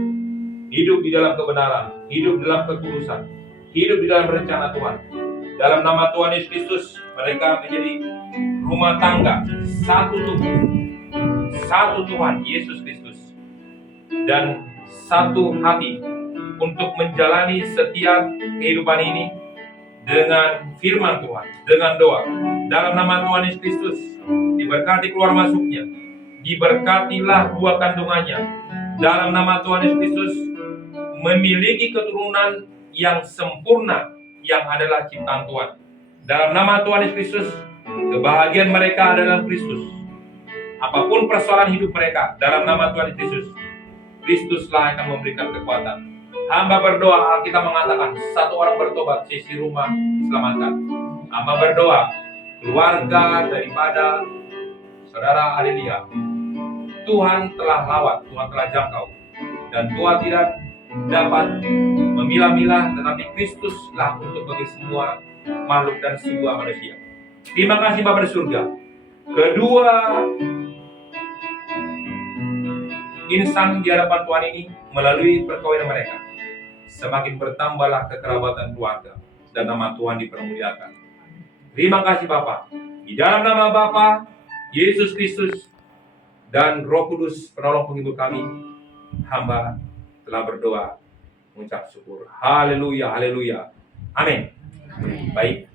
hidup di dalam kebenaran, hidup dalam kekudusan, hidup di dalam rencana Tuhan. Dalam nama Tuhan Yesus Kristus, mereka menjadi rumah tangga satu tubuh, satu Tuhan Yesus Kristus, dan satu hati untuk menjalani setiap kehidupan ini dengan firman Tuhan, dengan doa. Dalam nama Tuhan Yesus Kristus, diberkati keluar masuknya, diberkatilah buah kandungannya. Dalam nama Tuhan Yesus Kristus, memiliki keturunan yang sempurna, yang adalah ciptaan Tuhan. Dalam nama Tuhan Yesus Kristus, kebahagiaan mereka adalah Kristus. Apapun persoalan hidup mereka, dalam nama Tuhan Yesus Kristus, Kristuslah akan memberikan kekuatan. Hamba berdoa, Alkitab mengatakan, satu orang bertobat, sisi rumah diselamatkan. Hamba berdoa, keluarga daripada Saudara Adelia, Tuhan telah lawat, Tuhan telah jangkau, dan Tuhan tidak dapat memilah-milah, tetapi Kristuslah untuk bagi semua makhluk dan semua manusia. Terima kasih Bapa di surga. Kedua insan di hadapan Tuhan ini melalui perkawinan mereka, semakin bertambahlah kekerabatan keluarga dan nama Tuhan dipermuliakan. Terima kasih Bapa. Di dalam nama Bapa, Yesus Kristus, dan Roh Kudus penolong penghibur kami, hamba telah berdoa, mengucap syukur. Haleluya, haleluya. Amin. Baik.